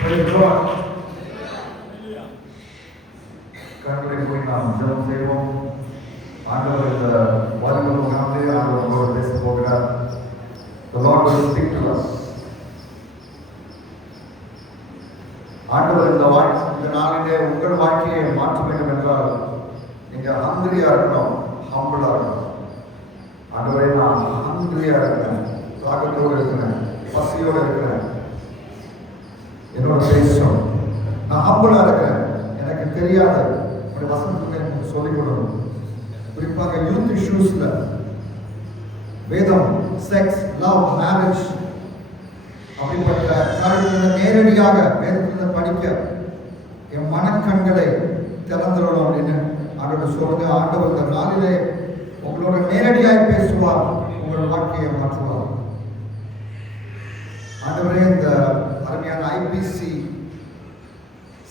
Praise God. கர்த்தரை போய் நாம் ஜெபம் செய்வோம். ஆண்டவர் இந்த வாலிப முகாமிலே ஆண்டவர் நம்மோடு பேச போகிறார். The Lord will speak to us. ஆண்டவர் இந்த நாளிலே உங்கள் வாழ்க்கையை மாற்ற வேண்டும் என்றால் நீங்க ஹங்கிரியா இருக்கணும், ஹம்பிளா இருக்கணும். ஆண்டவரே, நான் ஹங்கிரியா இருக்கிறேன், தாகத்தோடு இருக்கிறேன், பசியோடு இருக்கிறேன், என்னோட பேசும், நான் ஹம்பிளா இருக்கிறேன், எனக்கு தெரியாது உங்களுடைய வசனத்துக்கு எனக்கு சொல்லிக் கொடுக்கணும். குறிப்பாக யூத் இஷ்யூஸ்ல வேதம், செக்ஸ், லவ், மேரேஜ் அப்படிப்பட்ட காரியத்தில் நேரடியாக வேதத்தில் படிக்க என் மனக்கண்களை திறந்துடணும் அப்படின்னு ஆண்டவர் சொல்லுங்க. ஆண்டவர் இந்த நாளிலே உங்களோட நேரடியாக பேசுவார், உங்கள் வாழ்க்கையை மாற்றுவார். ஆண்டவரே, இந்த அருமையான ஐபிசி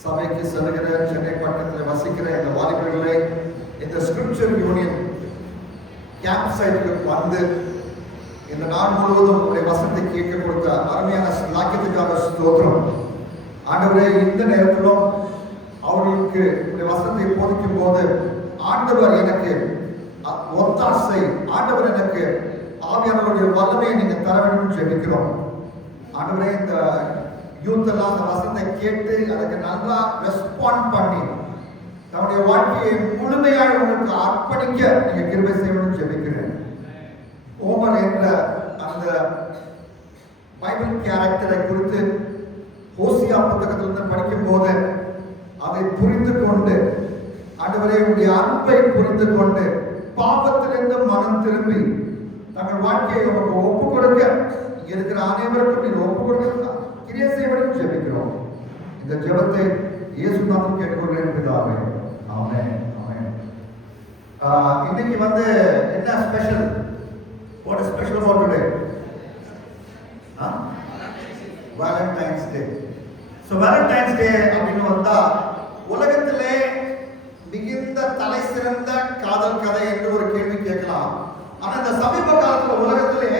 சபைக்கு செல்கிற சென்னை பட்டணத்தில் வசிக்கிற இந்த வாலிபர்களை இந்த ஸ்கிரிப்சர் யூனியன் கேம்ப் சைட்டுக்கு வந்து இந்த நாள் முழுவதும் உங்களுடைய வசனத்தை கேட்க கொடுத்த அருமையான லாக்கியத்துக்காக ஸ்தோத்திரம். ஆண்டவரே, இந்த நேரத்திலும் அவர்களுக்கு இந்த வசனத்தை போதிக்கும் போது ஆண்டவர் எனக்கு ஒத்தாசை, ஆண்டவர் எனக்கு ஆவியானவருடைய வல்லமையை நீங்க தர வேண்டும் ஜெபிக்கிறோம். ஆண்டவரே, இந்த யூத் எல்லாம் அந்த வசனத்தை கேட்டு அதுக்கு நல்லா ரெஸ்பாண்ட் பண்ணி நம்முடைய வாழ்க்கையை முழுமையாக உங்களுக்கு அர்ப்பணிக்க நீங்க கிருபை செய்யணும்னு ஜெபிக்கிறேன். ஓமர் என்ற அந்த பைபிள் கேரக்டரை குறித்து ஹோசியா புத்தகத்திலிருந்து படிக்கும் போது அதை புரிந்து கொண்டு, ஆண்டவரே உடைய அன்பை புரிந்து கொண்டு பாவத்திலிருந்து மனம் திரும்பி தங்கள் வாழ்க்கையை உங்களுக்கு ஒப்புக் கொடுக்க இருக்கிற அனைவருக்கும் நீங்க ஒப்புக் கொடுக்க கிரியை செய்வதையும் ஜெபிக்கிறோம். இந்த ஜெபத்தை இயேசு நாமத்தில் கேட்டுக்கொள்கிறேன் பிதாவே. ஆமென். ஆமென். இன்னைக்கு என்ன special? What is special about today? Valentine's Day. So Valentine's Day அப்படின்னு வந்தா உலகத்திலே மிகுந்த தலை சிறந்த காதல் கதை என்று ஒரு கேள்வி கேட்கலாம். ஆனா இந்த சமீப காலத்துல உலகத்திலே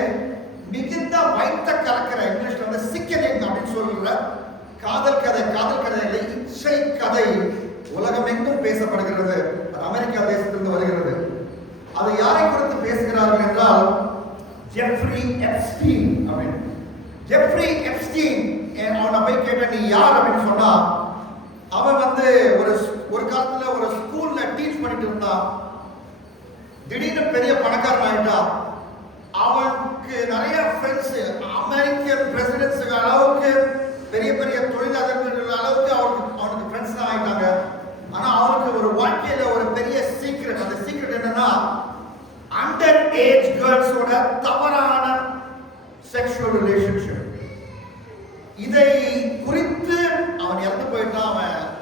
மிகுந்த வைத்த கலக்கிற, இங்கிலீஷ்ல சிக்கனிங் அப்படின்னு சொல்ற காதல் கதை இல்லை, இச்சை கதை உலகமெங்கும் பேசப்படுகிறது. அமெரிக்கா தேசத்திலிருந்து வருகிறது. அதை யாரை குறித்து பேசுகிறார்கள் என்றால் ஜெஃப்ரி எப்ஸ்டீன். ஜெஃப்ரி எப்ஸ்டீன் அவனை போய் கேட்ட நீ யார் அப்படின்னு சொன்னா, அவன் ஒரு காலத்துல ஒரு ஸ்கூல்ல டீச் பண்ணிட்டு இருந்தான். திடீர்னு பெரிய பணக்காரன் ஆயிட்டான். அவனுக்கு நிறைய ஃப்ரெண்ட்ஸ், அமெரிக்கன் பிரசிடென்ட்ஸ் அளவுக்கு, பெரிய பெரிய தொழிலாளர்கள் அளவுக்கு அவனுக்கு ஃப்ரெண்ட்ஸ் தான் ஆயிட்டாங்க. ஆனா அவனுக்கு ஒரு வாழ்க்கையில ஒரு பெரிய சீக்ரெட். அந்த சீக்ரெட் என்னன்னா, அண்டர் ஏஜ் கேர்ள்ஸோட தவறான செக்ஷுவல் ரிலேஷன்ஷிப். இதை குறித்து அவன் இறந்து போயிட்டான்.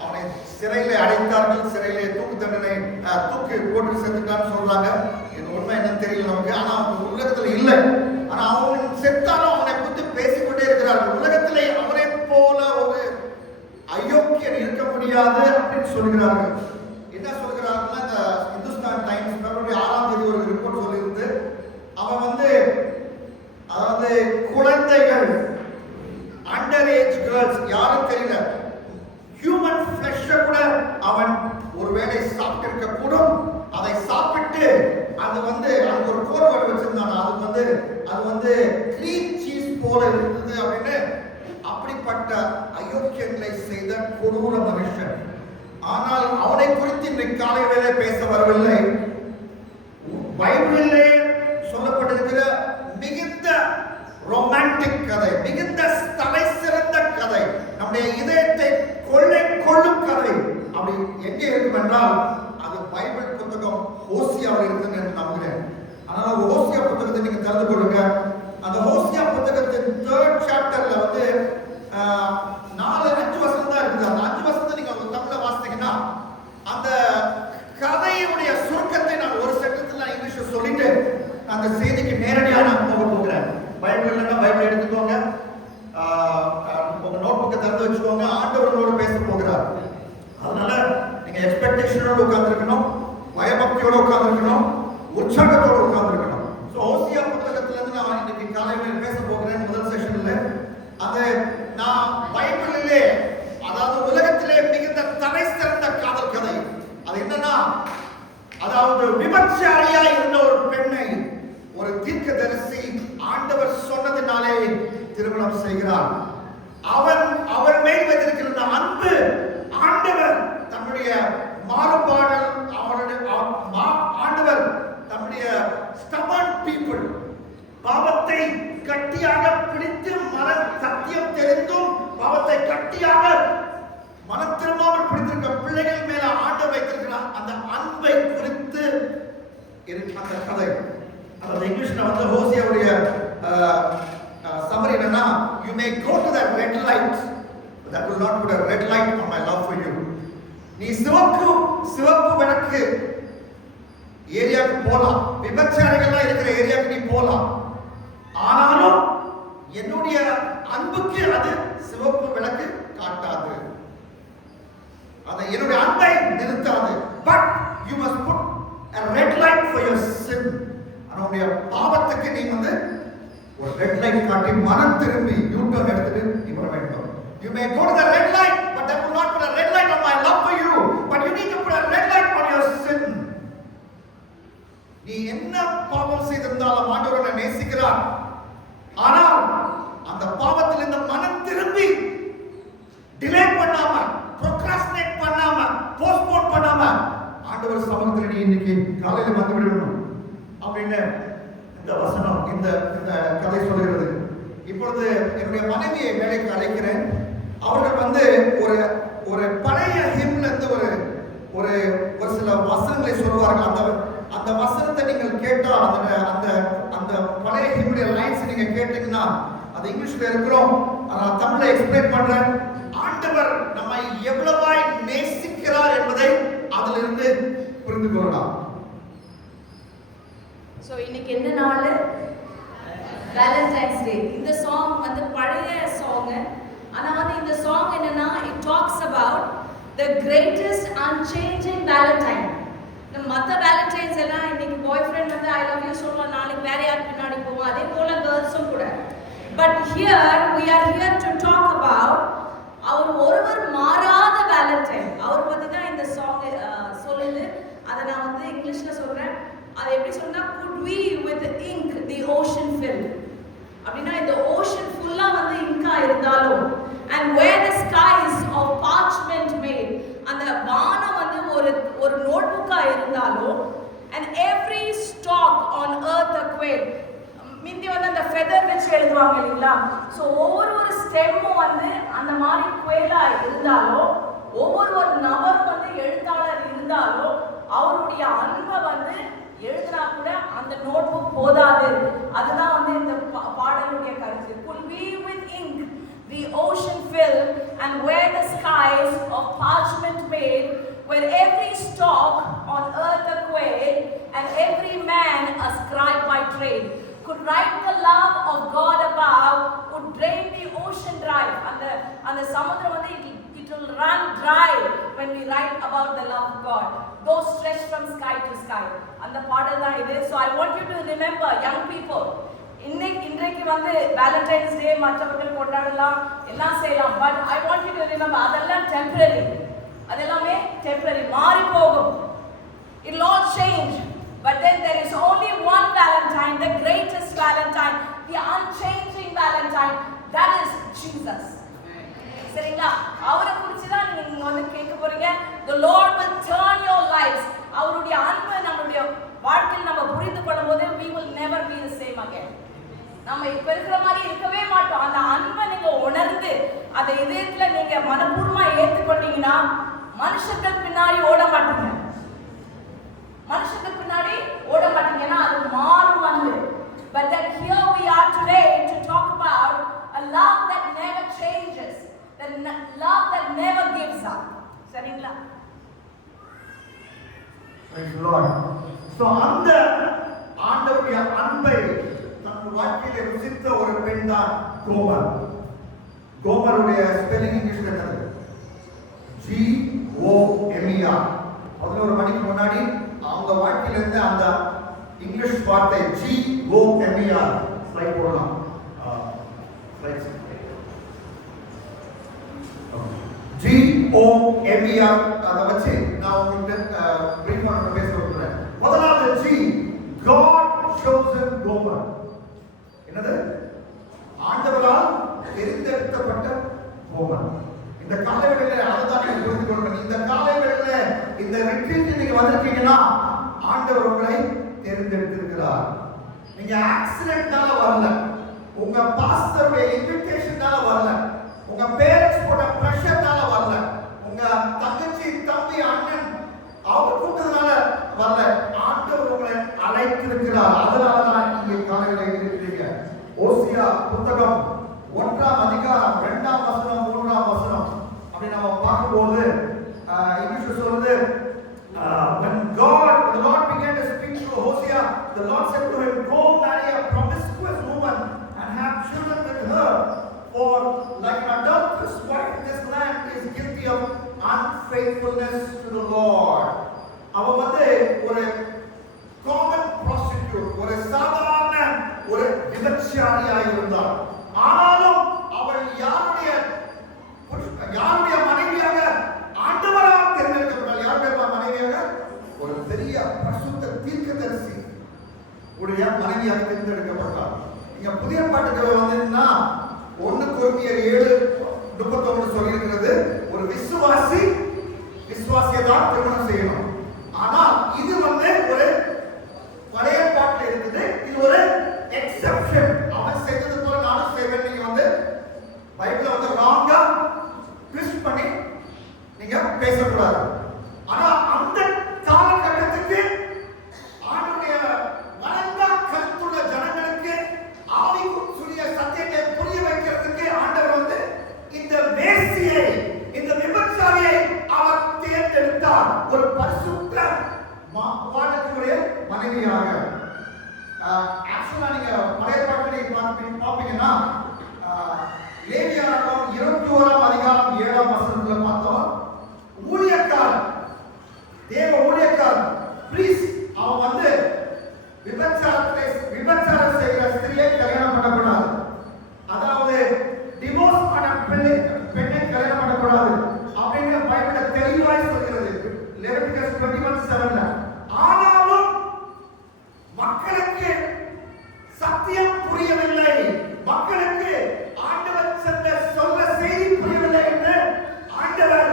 அவனை சிறையில அடைத்தார்கள், சிறையில தூக்கு தண்டனை, தூக்கு போட்டு செத்துட்டான்னு சொல்றாங்க. இது உண்மை என்னன்னு தெரியல நமக்கு. ஆனா அவன் உலகத்துல இல்லை. ஆனா அவன் செத்தாலும் அவனை குறித்து பேசிக்கொண்டே இருக்கிறார்கள். உலகத்திலே அவனை போல ஒரு அயோக்கியன் இருக்க முடியாது அப்படின்னு சொல்கிறார்கள். என்ன சொல்கிறார்கள்? இந்த இந்துஸ்தான் டைம்ஸ் பிப்ரவரி 6ஆம் தேதி ஒரு ரிப்போர்ட் சொல்லியிருந்து, அவன் அதாவது குழந்தைகள், அண்டர் ஏஜ் கேர்ள்ஸ், யாரும் தெரியல, ஹியூமன் ஃபிளஷ் கூட அவன் ஒருவேளை சாப்பிட்டு இருக்க கூடும். அதை சாப்பிட்டு அது அங்க ஒரு கோர்வேர்டு வச்சிருந்தாங்க. அது கிரீம் சீஸ் போல இருந்தது அப்படின்னு. அப்படிப்பட்ட அயோக்கியங்களை செய்த கொடூர மனுஷன். ஆனால் அவனை குறித்து இன்றைக்கு காலை வேளை பேச வரவில்லை. பைபிளிலே சொல்லப்பட்டிருக்கிற மிகுந்த ரொமான்டிக் கதை, மிகுந்த தலை சிறந்த கதை, நம்முடைய இதயத்தை கொள்ளை கொள்ளும் கதை அப்படி எங்கே இருக்கும் என்றால் அது பைபிள் புத்தகம் ஹோசியாவில் இருக்குன்னு என்று நம்புகிறேன். அதனால ஹோசியா புத்தகத்தை நீங்க தெரிந்து கொள்ளுங்க. அந்த ஹோசியா புத்தகத்தின் 3rd சாப்டர்ல 4-5 வசனம் தான் இருக்குது. அந்த 5 வசனத்தை நீங்க தமிழ்ல வாசித்தீங்கன்னா அந்த கதையுடைய சுருக்கத்தை நான் ஒரு செகண்ட்ல இங்கிலீஷ்ல சொல்லிட்டு அந்த செய்திக்கு நேரடியாக நான் போக போகிறேன். பைபிள் இல்லைன்னா பைபிள் எடுத்துக்கோங்க, உங்க நோட் புக்கை திறந்து வச்சுக்கோங்க. ஆண்டவரோடு பேச போகிறார். அதனால நீங்க எக்ஸ்பெக்டேஷனோட உட்கார்ந்துருக்கணும், பயபக்தியோட உட்கார்ந்துருக்கணும், உற்சாகத்தோட உட்கார்ந்துருக்கணும். ஸோ ஹோசியா புத்தகத்துல இருந்து நான் இன்னைக்கு காலையில் பேச போகிறேன். முதல் செஷன்ல அது நான் பைபிளிலே கதையிலே, அதாவது உலகத்திலே மிகுந்த தலை சிறந்த காதல் கதை. அது என்னன்னா, அதாவது விபச்சாரியா இருந்த ஒரு பெண்ணை ஒரு தீர்க்கதரிசி ஆண்டவர் சொன்னதினாலே திருமணம் செய்கிறார். அவள் மேல் வைத்திருக்கிற அன்பு ஆண்டவர் தன்னுடைய மாறுபாடல், ஆண்டவர் தன்னுடைய stubborn people, பாவத்தை கட்டியாக பிடித்து மன சத்தியம் தெரிந்தும் பாவத்தை கட்டியாக மனம் திரும்பாமல் பிடித்திருக்க பிள்ளைகள் மேல ஆண்டவர் வைத்திருக்கிறார். அந்த அன்பை குறித்து அந்த கதை. அதாவது இங்கிலீஷ்ல வந்து ஹோசியாவுடைய சம்மரி என்னன்னா, you may go to that red light, but that will not put a red light on my love for you. நீ சிவப்பு விளக்கு ஏரியாவுக்கு போலாம், விபச்சாரிகள்லாம் இருக்கிற ஏரியாவுக்கு நீ போலாம், ஆனாலும் என்னுடைய அன்புக்கு அது சிவப்பு விளக்கு காட்டாது, அது என்னுடைய அன்பை நிறுத்தாது. But you must put a red light for your sin. அவனுடைய பாவத்துக்கு நீ வந்து ஒரு ரெட் லைட் காட்டி மனம் திரும்பி யூ டர்ன் எடுத்துட்டு நீ வர வேண்டும். You may go to the red light, but that will not put a red light on my love for you. But you need to put a red light on your sin. நீ என்ன பாவம் செய்திருந்தாலும் ஆண்டவர் உன்னை நேசிக்கிறார். ஆனால் அந்த பாவத்தில் இந்த மனம் திரும்பி டிலே பண்ணாம, procrastinate பண்ணாம, postpone பண்ணாம ஆண்டவர் சமூகத்தில் நீ இன்னைக்கு காலையில வந்து விடணும் அப்படின்னு இந்த வசனம், இந்த கதை சொல்கிறது. இப்பொழுது என்னுடைய மனைவியை வேலைக்கு அழைக்கிறேன். அவர்கள் வந்து ஒரு பழைய ஹிம்ல இருந்து ஒரு சில வசனங்களை சொல்வார்கள். அந்த வசனத்தை நீங்கள் கேட்டால், அந்த பழைய ஹிம்னுடைய லைன்ஸ் நீங்க கேட்டீங்கன்னா, அது இங்கிலீஷ்ல இருக்கிறோம், நான் தமிழ்ல எக்ஸ்பிளைன் பண்றேன். ஆண்டவர் நம்மை எவ்வளவாய் நேசிக்கிறார் என்பதை அதிலிருந்து புரிந்து கொள்ளலாம். சோ இன்னைக்கு என்ன நாள்? வேலண்டைன்ஸ் டே. இந்த சாங் வந்து பழைய சாங். ஆனா வந்து இந்த சாங் என்னன்னா, it talks about the greatest unchanging valentine. நம்ம மத்த வேலண்டைன்ஸ் எல்லாம் இன்னைக்கு பாய் ஃப்ரெண்ட் வந்து ஐ லவ் யூ சொல்லலாம், நாளைக்கு வேற யார் பின்னாடி போவோம், அதே போல கேர்ள்ஸும் கூட. But here we are here to talk about அவர் ஒருவர் மாறாத வேலண்டைன். அவர் பத்தி தான் இந்த சாங் சொல்லுது. அதை நான் வந்து இங்கிலீஷ்ல சொல்றேன். அது எப்படி சொன்னா, could we with ink the ocean fill. அப்படின்னா இந்த ஓஷன் ஃபுல்லா வந்து இங்கா இருந்தாலும், and where the skies of parchment made, அந்த வானம் வந்து ஒரு நோட்புக்கா இருந்தாலும், and every stalk on earth a quail. மிந்தி வந்து அந்த ஃபெதர் வச்சு எழுதுவாங்க இல்லைங்களா? ஸோ ஒவ்வொரு ஸ்டெம்மும் வந்து அந்த மாதிரி குவேலா இருந்தாலும், ஒவ்வொரு நபரும் வந்து எழுத்தாளர் இருந்தாலும், அவருடைய அன்பை வந்து எழுதுனா கூட அந்த நோட்புக் போதாது. அதுதான் வந்து இந்த பாடலுடைய கருத்து. Could we with ink the ocean fill, and where the skies of parchment made, where every stalk on earth a quail, and every man a scribe by trade, could write the love of God above, would drain the ocean dry. அந்த சமுத்திரம் வந்து it will run dry when we write about the love of God, those stretch from sky to sky. அந்த பாடல் தான் இது. So I want you to remember, young people, இன்றைக்கு வந்து Valentine's டே மற்றவர்கள் கொண்டாடலாம், எல்லாம் செய்யலாம். But I want you to remember, அதெல்லாம் டெம்பரரி. அதெல்லாமே டெம்பரரி, மாறி போகும். It will all change. But then there is only one Valentine, the greatest Valentine, the unchanging Valentine. That is Jesus. சரிங்களா? அவரை குறித்து தான் நீங்க வந்து கேட்க போறீங்க. The Lord will turn your lives. அவருடைய அன்பை நம்மளுடைய வாழ்க்கையில் நம்ம புரிந்து கொள்ளும்போது we will never be the same again. நம்ம இப்ப இருக்கிற மாதிரி இருக்கவே மாட்டோம். அந்த அன்பை நீங்க உணர்ந்து அதை இதயத்துல நீங்க மனப்பூர்வமா ஏற்றுக்கொண்டீங்கன்னா, மனுஷர்கள் பின்னாடி ஓட மாட்டீங்க. மனுஷர்கள் பின்னாடி ஓட மாட்டீங்கன்னா அது மாறும் வந்து. But then here we are today to talk about a love that never changes, the love that never gives up. சரிங்களா? Praise the Lord. So அந்த ஆண்டவருடைய அன்பை தன் வாழ்க்கையில ருசித்த ஒரு பெண் தான் கோமர். கோமருடைய ஸ்பெல்லிங் இங்கிலீஷ்ல என்னது? GOMER. 11 மணிக்கு முன்னாடி அவங்க வாழ்க்கையில இருந்து அந்த இங்கிலீஷ் வார்த்தை GOMER ஸ்லைட் போடலாம். ஸ்லைட்ஸ் GOMER அதை வச்சு நான் உங்களுக்கு பிரீஃப் பண்ண பேச விட்டுறேன். முதலாவது G, God chosen gomer. என்னது? ஆண்டவரால் தெரிந்தெடுக்கப்பட்ட கோமர். இந்த காலைவேளையில அதுதான் நீங்க புரிந்து கொள்ளணும். இந்த காலைவேளையில இந்த ரிட்ரீட் நீங்க வந்திருக்கீங்கன்னா ஆண்டவர் உங்களை தேர்ந்தெடுத்திருக்கிறார். நீங்க ஆக்சிடென்ட்னால வரல, உங்க பாஸ்டருடைய இன்விடேஷன்னால வரல, உங்க பேரண்ட்ஸ் போட்ட பிரஷர்னால வரல, உங்க தங்கச்சி தம்பி அண்ணன் அவர் கூட்டத்தினால வரல. ஆண்டவர் உங்களை அழைத்திருக்கிறார். அதனால தான் நீங்க காலையில இருக்கிறீங்க. ஓசியா புத்தகம் 1ஆம் அதிகாரம் 2ஆம் வசனம் 3ஆம் வசனம் அப்படி நம்ம பார்க்கும்போது இங்கிலீஷ்ல சொல்லுது, when the Lord began to speak to Hosea, the Lord said to him, go marry a promiscuous woman and have children with her, for like an adulterous wife this land is guilty of unfaithfulness to the Lord. அவ வந்து ஒரு common prostitute, ஒரு சாதாரண ஒரு விபச்சாரியாய் இருந்தாள். ஆனாலும் அவள் யாருடைய மனைவியாக ஆண்டவரால் தேர்ந்தெடுக்கப்பட்டாள். யாருடைய மனைவியாக? ஒரு பெரிய பரிசுத்த தீர்க்கதரிசி உடைய மனைவியாக தேர்ந்தெடுக்கப்பட்டாள். நீங்க புதிய பாட்டுக்கு வந்தீங்கன்னா 1 கொரிந்தியர் 7:39 சொல்லியிருக்கிறது, ஒரு விசுவாசியை தான் திருமணம் செய்யணும். ஆனால் இது வந்து ஒரு பழைய பாட்டுல இருக்குது, இது ஒரு எக்ஸெப்ஷன். அவன் செய்தது போல நானும் செய்வேன். நீங்க வந்து பைபிள வந்து ராங்கா ட்விஸ்ட் பண்ணி நீங்க பேசக்கூடாது. ஆனா அந்த காலகட்டத்துக்கு ஆண்டுடைய வளர்ந்த கருத்துள்ள ஜனங்களுக்கு ஆவிக்குரிய சத்தியத்தை புரிய வைக்கிறதுக்கு ஆண்டவர் வந்து இந்த வேசியை, இந்த விபச்சாரியை அவர் தேர்ந்தெடுத்தார் ஒரு பரிசுத்த வாழக்கூடிய மனைவியாக. ஆக்சுவலா நீங்க பழைய பாட்டிலே பாப்பீங்கன்னா லேவியராகமம் 21ஆம் அதிகாரம் 7ஆம் வசனத்துல பார்த்தோம், ஊழியக்காரன், தேவ ஊழியக்காரன் பிரிஸ்ட், அவன் வந்து விபச்சாரம் செய்கிற ஸ்திரியை கல்யாணம் பண்ணக்கூடாது. அதாவது டிவோர்ஸ் பண்ண பெண்ணை கல்யாணம் பண்ணக்கூடாது அப்படின்னு பைபிள்ல தெளிவாய் சொல்கிறது, லெவிட்டிகஸ் 21:7. ஆனாலும் மக்களுக்கு சத்தியம் புரியவில்லை, மக்களுக்கு ஆண்டவர் சொல்ல செய்தி புரியவில்லை என்று ஆண்டவர்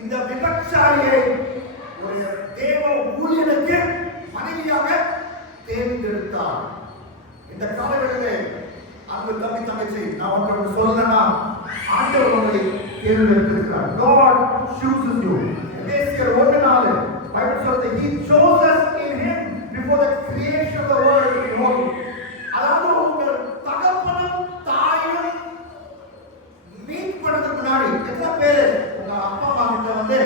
இந்த விபச்சாரியை ஒரு தேவ ஊழியனுக்கு மனைவியாக தேர்ந்தெடுத்தார். இந்த காலவெளியிலே அன்பு தம்பி தங்கச்சி, நான் உங்களுக்கு சொல்லணும்னா ஆண்டவர் உங்களை தேர்ந்தெடுத்திருக்கிறார். God chooses you. எபேசியர் 1:4 பைபிள் சொல்லுது, he chose us in him before the creation of the world to be holy. அதாவது உங்கள் தகப்பனும் தாயும் மீட் பண்ணதுக்கு முன்னாடி எத்தனை பேர் உங்க அப்பா அம்மா கிட்ட வந்து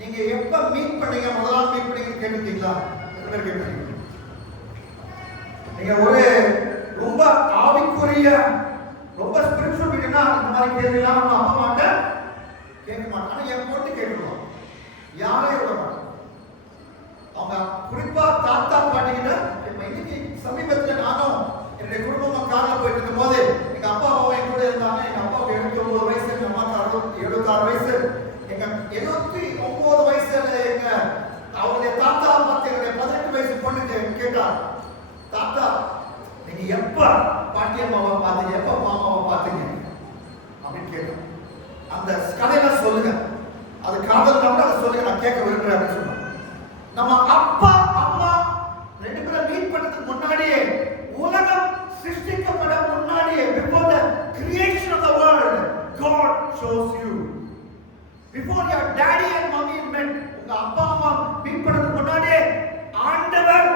நீங்க எப்ப மீட் பண்ணீங்க, முதலாவது மீட் பண்ணீங்கன்னு கேட்டுட்டீங்களா? எத்தனை பேர் கேட்டீங்க? நீங்க ஒரு ரொம்ப ஆவிக்குரிய ரொம்ப ஸ்பிரிச்சுவல் மீட்டிங்னா இந்த மாதிரி கேள்விலாம் நம்ம அப்பா அம்மா கிட்ட கேட்க மாட்டோம். ஆனா என் பொண்ணு கேட்கணும், யாரையும் விட மாட்டோம். அவங்க குறிப்பா தாத்தா பாட்டிக்கிட்ட இன்னைக்கு சமீபத்தில் நானும் என்னுடைய குடும்பமா கார்ல போயிட்டு இருக்கும் போது எங்க அப்பா அம்மாவும் என் கூட இருந்தாங்க. எங்க அப்பாவுக்கு 79 வயசு, எங்க அம்மாவுக்கு 76 வயசு, எங்க 79 வயசுல எங்க அவருடைய தாத்தா பார்த்து என்னுடைய 18 வயசு பொண்ணு கேட்டா, தாத்தா நீங்க எப்ப பாட்டி அம்மாவை பார்த்தீங்க, எப்ப மாமாவை பார்த்தீங்க அப்படின்னு கேட்டோம். அந்த கதையெல்லாம் சொல்லுங்க, அது காதல் தான், அதை சொல்லுங்க, நான் கேட்க விரும்புறேன் அப்படின்னு சொன்னோம். நம்ம அப்பா அம்மா 2 பேரும் மீட் பண்ணதுக்கு முன்னாடியே, உலகம் சிருஷ்டிக்கப்பட முன்னாடியே, before the creation of the world, God chose you. Before your daddy and mommy met, உங்க அப்பா அம்மா மீட் பண்ணதுக்கு முன்னாடியே ஆண்டவர்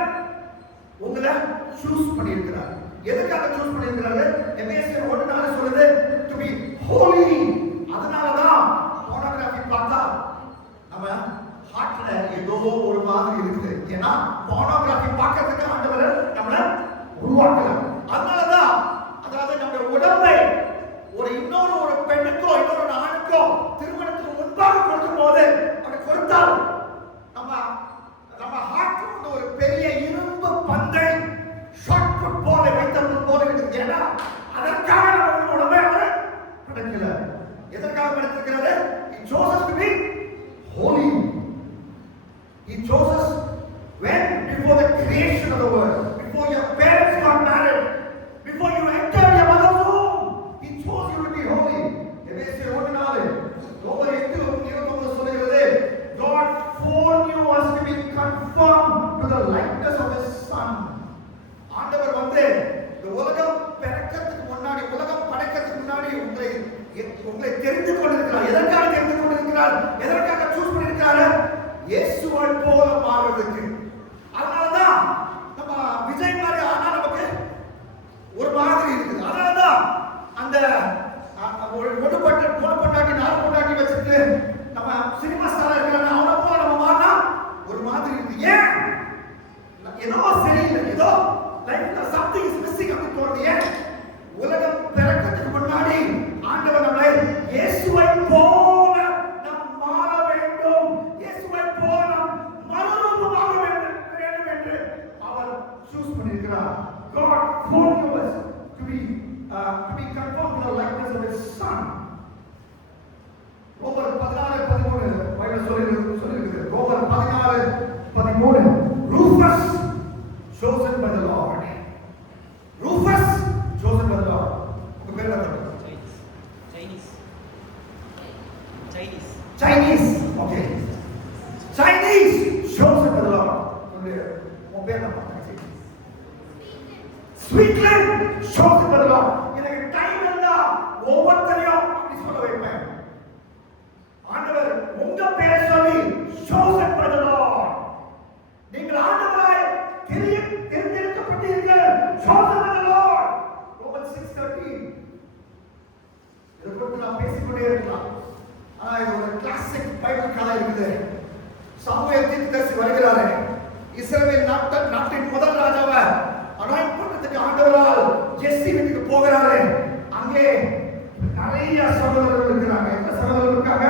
உங்களை சூஸ் பண்ணியிருக்கிறார். எதுக்காக சூஸ் பண்ணியிருக்கிறாரு? எபேசியர் 1:4 சொல்லுது, to be holy. அதனாலதான் போனோகிராஃபி பார்த்தா நம்ம ஹார்ட்ல ஏதோ ஒரு மாதிரி இருக்குது. ஏன்னா போனோகிராஃபி பார்க்கிறதுக்கு ஆண்டவர் நம்மளை உருவாக்கல. அதனாலதான், அதாவது நம்ம உடம்பை ஒரு பெண்ணுக்கோ இன்னொரு ஆணுக்கோ திருமணத்துக்கு முன்பாக கொடுக்கும் போது அப்படி கொடுத்தால் நம்ம ஹார்ட் வந்து ஒரு பெரிய இரும்பு பந்தை ஷாட் புட் போல வைத்தது போல இருக்குது. ஏன்னா அதற்காக நம்ம சொல்லுகிறது, he chose us to be holy. He chose us when? Before the creation of the world, before your parents got married, before you entered your mother's womb, he chose you to be holy. எபேசியர் 1:4 ரோமர் 8:29 சொல்லுகிறது, God foreknew us to be conformed to the likeness of his son. ஆண்டவர் வந்து இந்த உலகம் பிறக்கிறதுக்கு முன்னாடி, உலகம் படைக்கிறதுக்கு முன்னாடி உங்களை தெரிந்து கொண்டிருக்கிறார். எதற்காக தெரிந்து கொண்டிருக்கிறார்? எதற்காக சூஸ் பண்ணிருக்கிறார்? இயேசுவை போல மாறுவதற்கு. அதனாலதான் நம்ம விஜய் மாதிரி ஆனா நமக்கு ஒரு மாதிரி இருக்குது. அதனாலதான் அந்த ஒன்று பொண்டாட்டி 4 பொண்டாட்டி வச்சுட்டு நம்ம சினிமா ஸ்டாரா இருக்கிறாங்க, அவனை போல நம்ம மாறினா ஒரு மாதிரி இருக்குது. ஏன்? ஏதோ சரியில்லை, ஏதோ லைஃப்ல something is missing அப்படி தோணுது. ஏன்? உலகம் பிறக்கிறதுக்கு முன்னாடி ஆண்டவர் நம்மளை இயேசுவை போல நாம் மாற வேண்டும், இயேசுவை போல நாம் மறுரூபமாக வேண்டும் என்று அவர் சூஸ் பண்ணியிருக்கிறார். God foreknew us to be conformed to the likeness of his son. ரோமர் 14:13 பைபிள் சொல்லிருக்குது. ரோமர் 14:13 Rufus chosen by the Lord. Rufus chosen by the Lord. உங்க பேர் என்ன? Chinese. Okay. Chinese chosen by the Lord. உங்க பேர் என்ன? Sweetland chosen by the Lord. எனக்கு time இருந்தா ஒவ்வொருத்தரையும் அப்படி சொல்ல வைப்பேன். ஆண்டவர் உங்க பேரை சொல்லி chosen by the Lord. நீங்கள் ஆண்டவராய் தேர்ந்தெடுக்கப்பட்டீர்கள், chosen by the Lord. Romans 6:13. இதை குறித்து நான் பேசிக்கொண்டே இருக்கலாம். ஆனா இது ஒரு கிளாசிக் பைபிள் கதை இருக்குது. சாமுவேல் தீர்க்கதரிசி வருகிறாரு. இஸ்ரவேல் நாட்டின் முதல் ராஜாவை அனாயிண்ட் பண்றதுக்கு ஆண்டவரால் ஜெஸ்ஸி வீட்டுக்கு போகிறாரு. அங்கே நிறைய சகோதரர்கள் இருக்கிறாங்க. எத்தனை சகோதரர்கள் இருக்காங்க?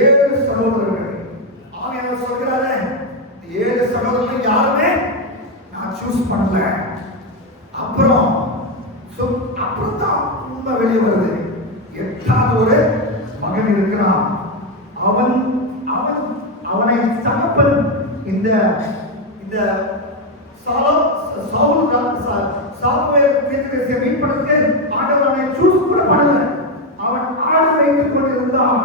7 சகோதரர்கள். ஆகையால சொல்கிறாரு, 7 சகோதரர்கள் யாருமே நான் சூஸ் பண்ணல. அப்புறம் தான் உண்மை வெளியே வருது. 8வது ஒரு மகன் இருக்கிறான். அவனை தகப்பன் இந்த சாமுவேல் தீர்க்கதரிசியை மீட் பண்ணதுக்கு ஆண்டவர் அவனை சூஸ் கூட பண்ணல. அவன் ஆடு வைத்துக் கொண்டிருந்தான்.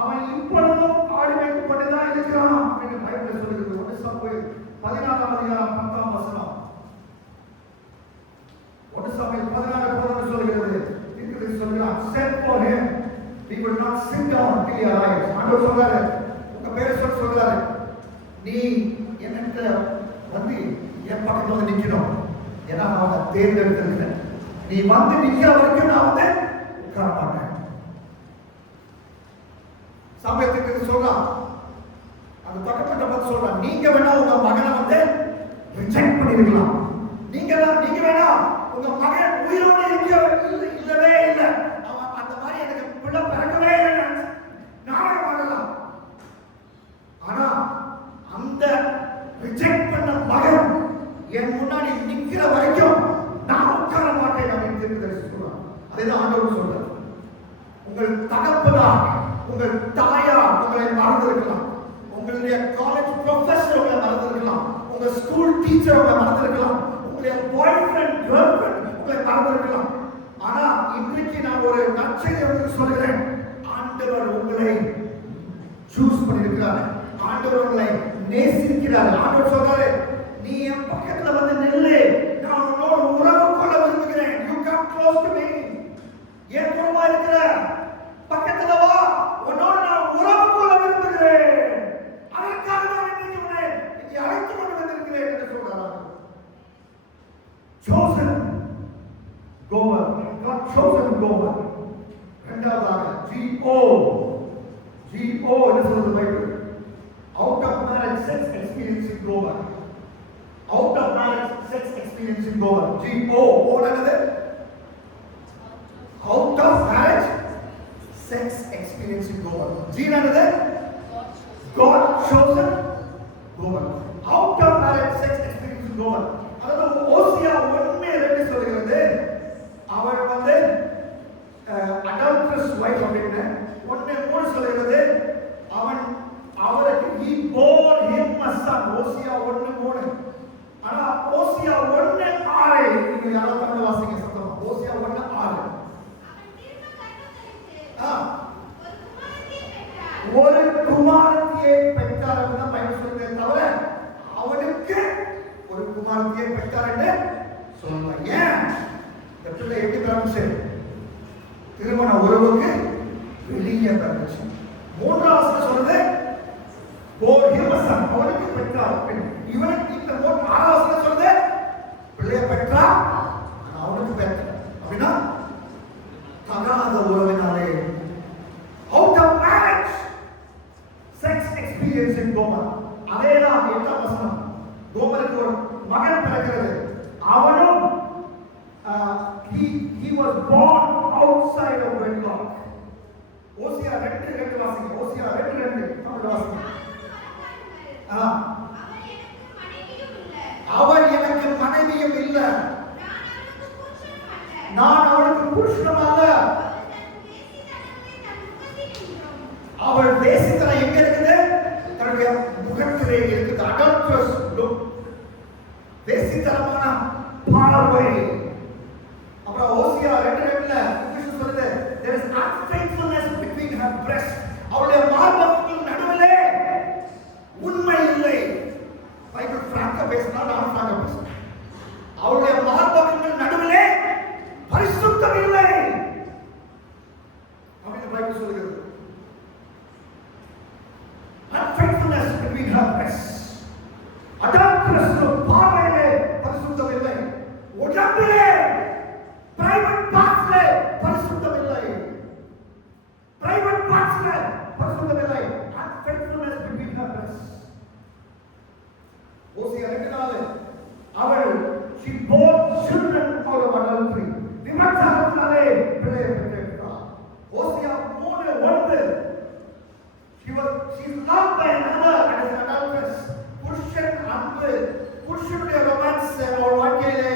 அவன் இப்பொழுதும் ஆடு வைத்துக் கொண்டுதான் இருக்கிறான் என்று பைபிள் சொல்லுகிறது. 1 சாமுவேல் 14:10 1 சாமுவேல் 14:10 சொல்லுகிறது. தீர்க்கதரிசி சொல்கிறான், send for him, we will not sit down till he arrives. ஆண்டவர் சொல்றாரு, உங்க பேரை சொல்றாரு, நீ என்கிட்ட வந்து என் பக்கத்துல வந்து நிக்கணும். ஏன்னா நான் அவனை தேர்ந்தெடுத்திருக்கிறேன். நீ வந்து நிக்கிற வரைக்கும் நான் வந்து உட்கார மாட்டேன். சாமுவேல் சொல்றான், அந்த தகப்பட்ட பார்த்து சொல்றான், நீங்க வேணா உங்க மகனை வந்து ரிஜெக்ட் பண்ணிருக்கலாம். நீங்க வேணா உங்க மகன் உயிரோடு இல்லவே இல்லை, அவன் அந்த மாதிரி எனக்கு பிள்ளை பிறக்கவே இல்லை நாடகம் ஆடலாம். ஆனா அந்த ரிஜெக்ட் பண்ண மகன் என் முன்னாடி நிக்கிற வரைக்கும் நான் உட்கார மாட்டேன் அப்படின்னு தீர்க்கதரிசி சொல்றான். அதேதான் ஆண்டவர் சொல்றார். உங்கள் தகப்பனார், உங்கள் தாயார் உங்களை மறந்திருக்கலாம், உங்களுடைய காலேஜ் ப்ரொஃபசர் உங்களை மறந்திருக்கலாம், உங்க ஸ்கூல் டீச்சர் உங்களை மறந்திருக்கலாம், உங்களுடைய பாய் ஃப்ரெண்ட் கேர்ள் ஃப்ரெண்ட் உங்களை மறந்திருக்கலாம். ஆனா இன்றைக்கு நான் ஒரு நற்செய்தி உங்களுக்கு சொல்கிறேன். ஆண்டவர் உங்களை சூஸ் பண்ணியிருக்கிறார். ஆண்டவர் உங்களை நேசிக்கிறார். ஆண்டவர் சொல்றாரு, நீ என் பக்கத்துல வந்து நில்லு, நான் உன்னோட உறவு கொள்ள விரும்புகிறேன். You come close to me. என் குடும்பமா இருக்கிற பக்கத்துல வா, உன்னோட நான் உறவு கொள்ள விரும்புகிறேன். அதற்காக நான் இன்னைக்கு உன்னை இங்கே அழைத்து கொண்டு வந்திருக்கிறேன் என்று சொல்றார். Chosen Gomer. God chosen Gomer. இரண்டாவதாக G.O. என்ன சொல்றது Bible? Out of marriage sex experience in Gomer. Out of marriage sex experience in Gomer. G.O. what another? Out of marriage sex experience in Gomer. G another? God chosen Gomer. Out of marriage sex experience in Gomer. அதாவது ஓசியா 1:2 சொல்கிறது. அவள் வந்து adulterous wife of சொல்லிட்டு 1:3 சொல்லுகிறது, அவருக்கு he bore him a son. ஓசியா 1:3. ஆனா ஓசியா 1:6 நீங்க யாராவது தமிழ் வாசிங்க சத்தமா. ஓசியா 1:6. ஒரு குமாரத்தியை பெற்றார் என்று பைபிள் சொல்லுதே தவிர அவனுக்கு ஒரு குமாரத்தியை பெற்றார் என்று சொல்லலாம். ஏன் இந்த பிள்ளை எப்படி பிறந்துச்சு? திருமண உறவுக்கு வெளியே பிறந்துச்சு. 3வது சொல்லுது அவனுக்கு பெற்றார். இவனுக்கு இந்த 6வது சொல்லுது பிள்ளைய பெற்றா அவனுக்கு பெற்ற. அப்படின்னா தகாத உறவினாலே out of marriage sex experience in Gomer. அதேதான் 8ஆம் வசனம். கோமருக்கு ஒரு மகன் பிறக்கிறது. அவனும் he was born outside of wedlock. ஓசியா 2:2 வாசிங்க. ஓசியா 2:2 தமிழ் வாசிங்க. அவர் எனக்கு மனைவியும் இல்ல, நான் அவளுக்கு புருஷனும் அல்ல. அவள் வேசித்தனம் எங்க இருக்குது? தன்னுடைய முகத்திலே இருக்குது. adulterous look, வேசித்தனமான பார்வை. அப்புறம் ஓசியா 2:2ல இங்கிலீஷ் சொல்லுது there is unfaithfulness between her breasts. அவளுடைய மார்பகங்கள் நடுவிலே உண்மை இல்லை. பைபிள் பிராங்கா பேசினா நான் பிராங்கா பேசுறேன். அவளுடைய மார்பகங்கள் நடுவிலே பரிசுத்தம் இல்லை அப்படின்னு பைபிள் சொல்லுகிறது. Unfaithfulness between her breasts. adulterous பார்வையிலே பரிசுத்தம் இல்லை. உடம்பிலே private partsலே பரிசுத்தம் இல்லை. private partsலே பரிசுத்தம் இல்லை. Unfaithfulness between her breasts. ஓசியா 2:4 அவள் she bore children out of adultery. விபச்சாரத்தினாலே பிள்ளையை பெற்றெடுத்தாள். ஓசியா 3:1 she is loved by another and is an adulteress. புருஷன் அன்பு, புருஷனுடைய ரொமான்ஸ் அவள் வாழ்க்கையிலே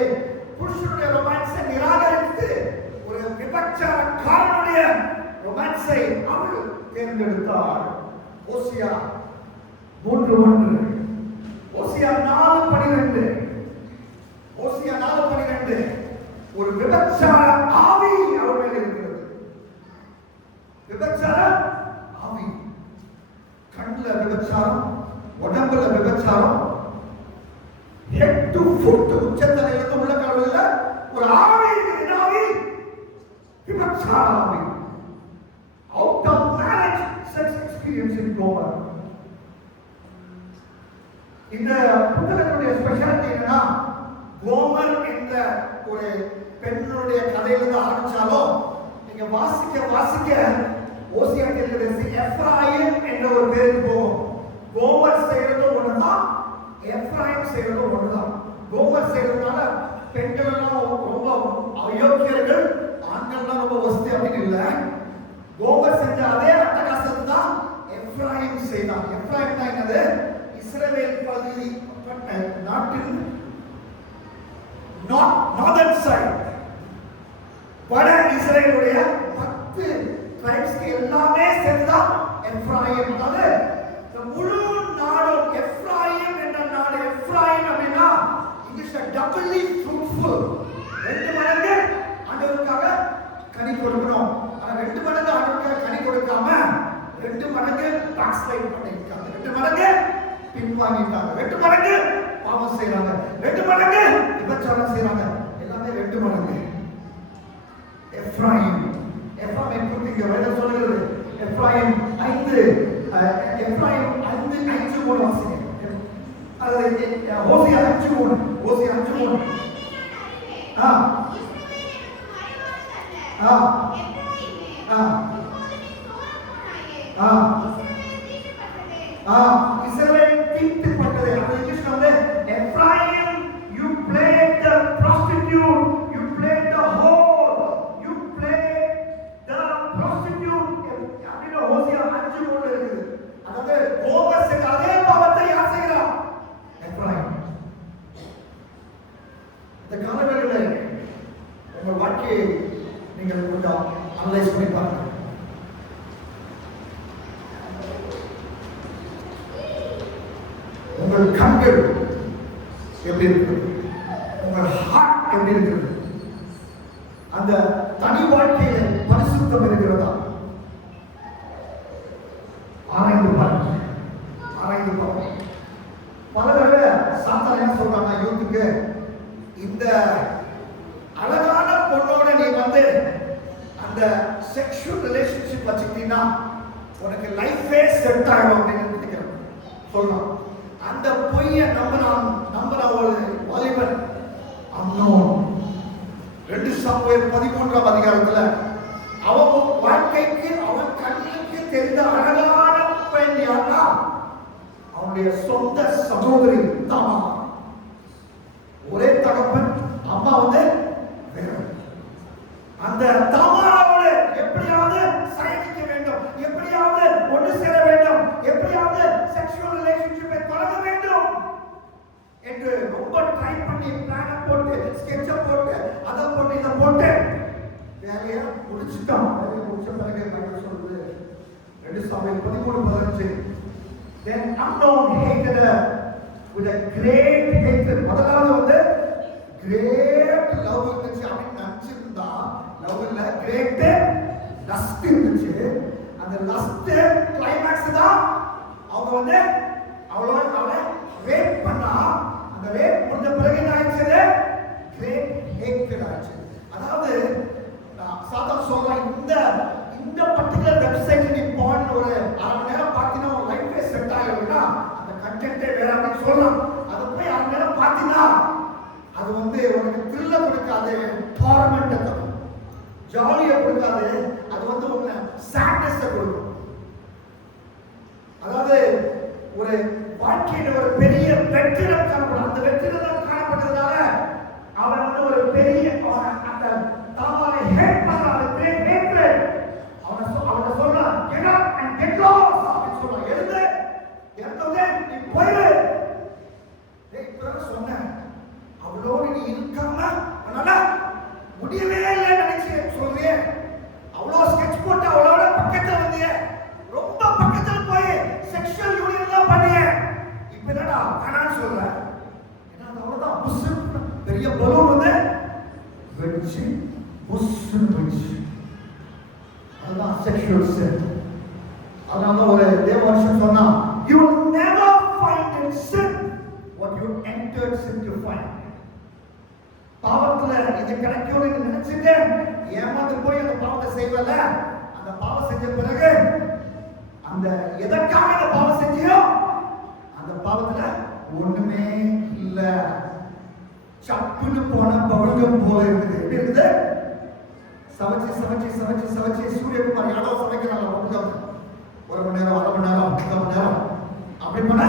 புருஷனுடைய ரொமான்ஸை நிராகரித்து ஒரு விபச்சாரக்காரனுடைய ரொமான்ஸை அவள் தேர்ந்தெடுத்தாள். ஓசியா 3:1. ஓசியா 4:12. ஓசியா 4:12 ஒரு விபச்சார ஆவி அவள் மேல் இருக்கிறது. விபச்சார ஆவி, கண்ணுல விபச்சாரம், உடம்புல விபச்சாரம், head to foot உச்சத்தலையிலிருந்து உள்ள கடவுள்ல ஒரு ஆவி இருக்குது. ஆவி விபச்சார ஆவி. out of marriage sex experience in Gomer. இந்த புத்தகத்தினுடைய ஸ்பெஷாலிட்டி என்னன்னா கோமர் என்ற ஒரு பெண்ணுடைய கதையிலிருந்து ஆரம்பிச்சாலும் நீங்க வாசிக்க ஓசியா தீர்க்கதரிசி எப்ராயிம் என்ற ஒரு பேருக்கு போகும். கோமர் செய்யறதும் ஒண்ணுதான், எப்ராயிம் செய்யறதும் ஒண்ணுதான். கோமர் செய்யறதுனால பெண்கள் எல்லாம் ரொம்ப அயோக்கியர்கள், ஆண்கள்லாம் ரொம்ப வசதி அப்படின்னு இல்லை. கோமர் செஞ்ச அதே அட்டகாசத்தை தான் எப்ராயிம் செய்தான். எப்ராயிம் தான் என்னது? இஸ்ரவேல் பகுதி நாட்டின் நார்தர்ன் சைடு, வட இஸ்ரேலுடைய 10 ட்ரைப்ஸ்க்கு எல்லாமே சேர்ந்துதான் எப்ராயிம். அதாவது முழு நாடும் எப்ராயிம் என்ற நாடு. எப்ராயிம் அப்படின்னா இங்கிலீஷ்ல டபுள்லி ஃப்ரூட்ஃபுல். 2 மடங்கு ஆண்டவருக்காக கனி கொடுக்கணும். 2 மடங்கு ஆண்டவருக்காக கனி கொடுக்காம 2 மடங்கு பேக்ஸ்லைட் பண்ணிருக்காங்க. 2 மடங்கு பின்வாங்கிட்டாங்க. 2 மடங்கு பாவம் செய்யறாங்க. 2 மடங்கு விபச்சாரம் செய்யறாங்க. எல்லாமே 2 மடங்கு. எப்ராயிம் குறித்து வேதம் சொல்லுகிறது. எப்ராயிம் 5:3 வாசிங்க. அதாவது ஓசியா 5:3. ஓசியா 5:3. இஸ்ரவேல் தீட்டுப்பட்டது. அது இங்கிலீஷ்ல வந்து Ephraim you played the prostitute, you played the whore, you played the prostitute. அப்படினா ஓசியா 5:3 இருக்குது. அதாவது கோமர் செய்த அதே பாவத்தை யார் செய்றா? எப்ராயிம். இந்த காலவெளியில உங்கள் வாழ்க்கையை நீங்கள் கொஞ்சம் அனலைஸ் பண்ணி பாருங்க. உங்கள் கண்கள் எப்படி இருக்கிறது? உங்கள் ஹார்ட் எப்படி இருக்கிறது? அந்த தனி வாழ்க்கையில் பரிசுத்தம் இருக்கிறதா? ஆராய்ந்து பாருங்க, ஆராய்ந்து பாருங்க. பல தடவை சாத்தான் என்ன சொல்றாங்க யூத்துக்கு, இந்த அழகான பொண்ணோட நீ வந்து அந்த செக்ஷுவல் ரிலேஷன்ஷிப் வச்சுக்கிட்டீங்கன்னா உனக்கு லைஃபே செட் ஆகும் அப்படின்னு நினைக்கிறேன் சொல்றான். அந்த பொய்யை நம்புற ஒரு வாலிபன் அம்னோன் 2 சாமுவேல் 13ஆம் அதிகாரத்துல அவன் வாழ்க்கைக்கு அவன் கண்ணுக்கு தெரிந்த அழகான பெண் யாரா? அவனுடைய சொந்த சகோதரி தாமார். ஒரே தகப்பன், அம்மா வந்து வேற. அந்த தாமாரோடு எப்படியாவது சயனிக்க வேண்டும், எப்படியாவது ஒன்று சேர வேண்டும், எப்படியாவது செக்ஷுவல் ரிலேஷன்ஷிப்பை தொடங்க வேண்டும் என்று ரொம்ப ட்ரை பண்ணி பிளான போட்டு ஸ்கெட்ச போட்டு அதை போட்டு இதை போட்டு வேலையை முடிச்சுட்டான். வேலையை முடிச்ச பிறகு பைபிள் சொல்லுது 2 Samuel 13:15 then Amnon hated her with a great hatred. முதலாவது வந்து great love இருந்துச்சு அப்படின்னு நினைச்சிருந்தா, லவ் இல்ல கிரேட் லஸ்ட் இருந்துச்சு. அந்த லஸ்ட் கிளைமாக்ஸ் தான் அவங்க வந்து அவளை ரேப் பண்ணா. அந்த ரேப் முடிஞ்ச பிறகு என்ன ஆயிடுச்சு? கிரேட் ஹேட்ரட் ஆயிடுச்சு. அதாவது சாத்தான் சொல்றான், இந்த பர்టిక్యులர் வெப்சைட் நீ போன் ஒரு அரை மணி நேரம் பார்த்தீங்கன்னா உன் லைஃபே செட் ஆகிடும்னா அந்த கண்டென்ட்டே வேற அப்படின்னு சொல்லலாம். அதை போய் அரை மணி நேரம் பார்த்தீங்கன்னா அது வந்து உனக்கு த்ரில்ல கொடுக்காது, டார்மெண்ட்டை தரும், ஜாலியை கொடுக்காது, அது வந்து உன்னை சாட்னஸை கொடுக்கும். அதாவது ஒரு வாழ்க்கையில ஒரு பெரிய வெற்றிடம் காணப்படும். அந்த வெற்றிடம் காணப்பட்டதுனால அவன் வந்து ஒரு பெரிய அந்த தாமாரை ஹேட் பண்றான். அவனை சொல்றான் get up and get lost அப்படின்னு சொல்றான். எழுந்து எழுந்தே நீ போயிரு. இப்ப சொன்னேன் அவளோடு நீ இருக்காம உன்னால முடியவே இல்லை நினைச்சு சொல்றியே. அவ்வளோ ஸ்கெட்ச் போட்டு அவளோட பக்கத்துல வந்திய, ரொம்ப பக்கத்துல போய் செக்ஷுவல் யூனியன் எல்லாம் பண்ணிய. இப்ப என்னடா வேணான்னு சொல்ற? ஏன்னா அவ்வளவுதான் புஷ் பெரிய பலூன் வந்து வெடிச்சு புஷ் வெடிச்சு. அதுதான் செக்ஷுவல் சென். அதனால ஒரு தேவ மனுஷன் சொன்னா, you will never find in sin what you entered sin to find. பாவத்துல இது கிடைக்கும்னு நினைச்சிட்டு ஏமாந்து போய் அந்த பாவத்தை செய்வல, அந்த பாவம் செஞ்ச பிறகு அந்த எதற்காக அந்த பாவம் செஞ்சியோ அந்த பாவத்துல ஒண்ணுமே இல்ல. சப்புன்னு போன பவுல்கம் போல இருக்குது. எப்படி இருக்குது? சமைச்சு சூரியகுமார் யாரோ சமைக்கிறாங்க பவுல்கம். 1 மணி நேரம், 1/2 மணி நேரம், 3 மணி நேரம் அப்படி போன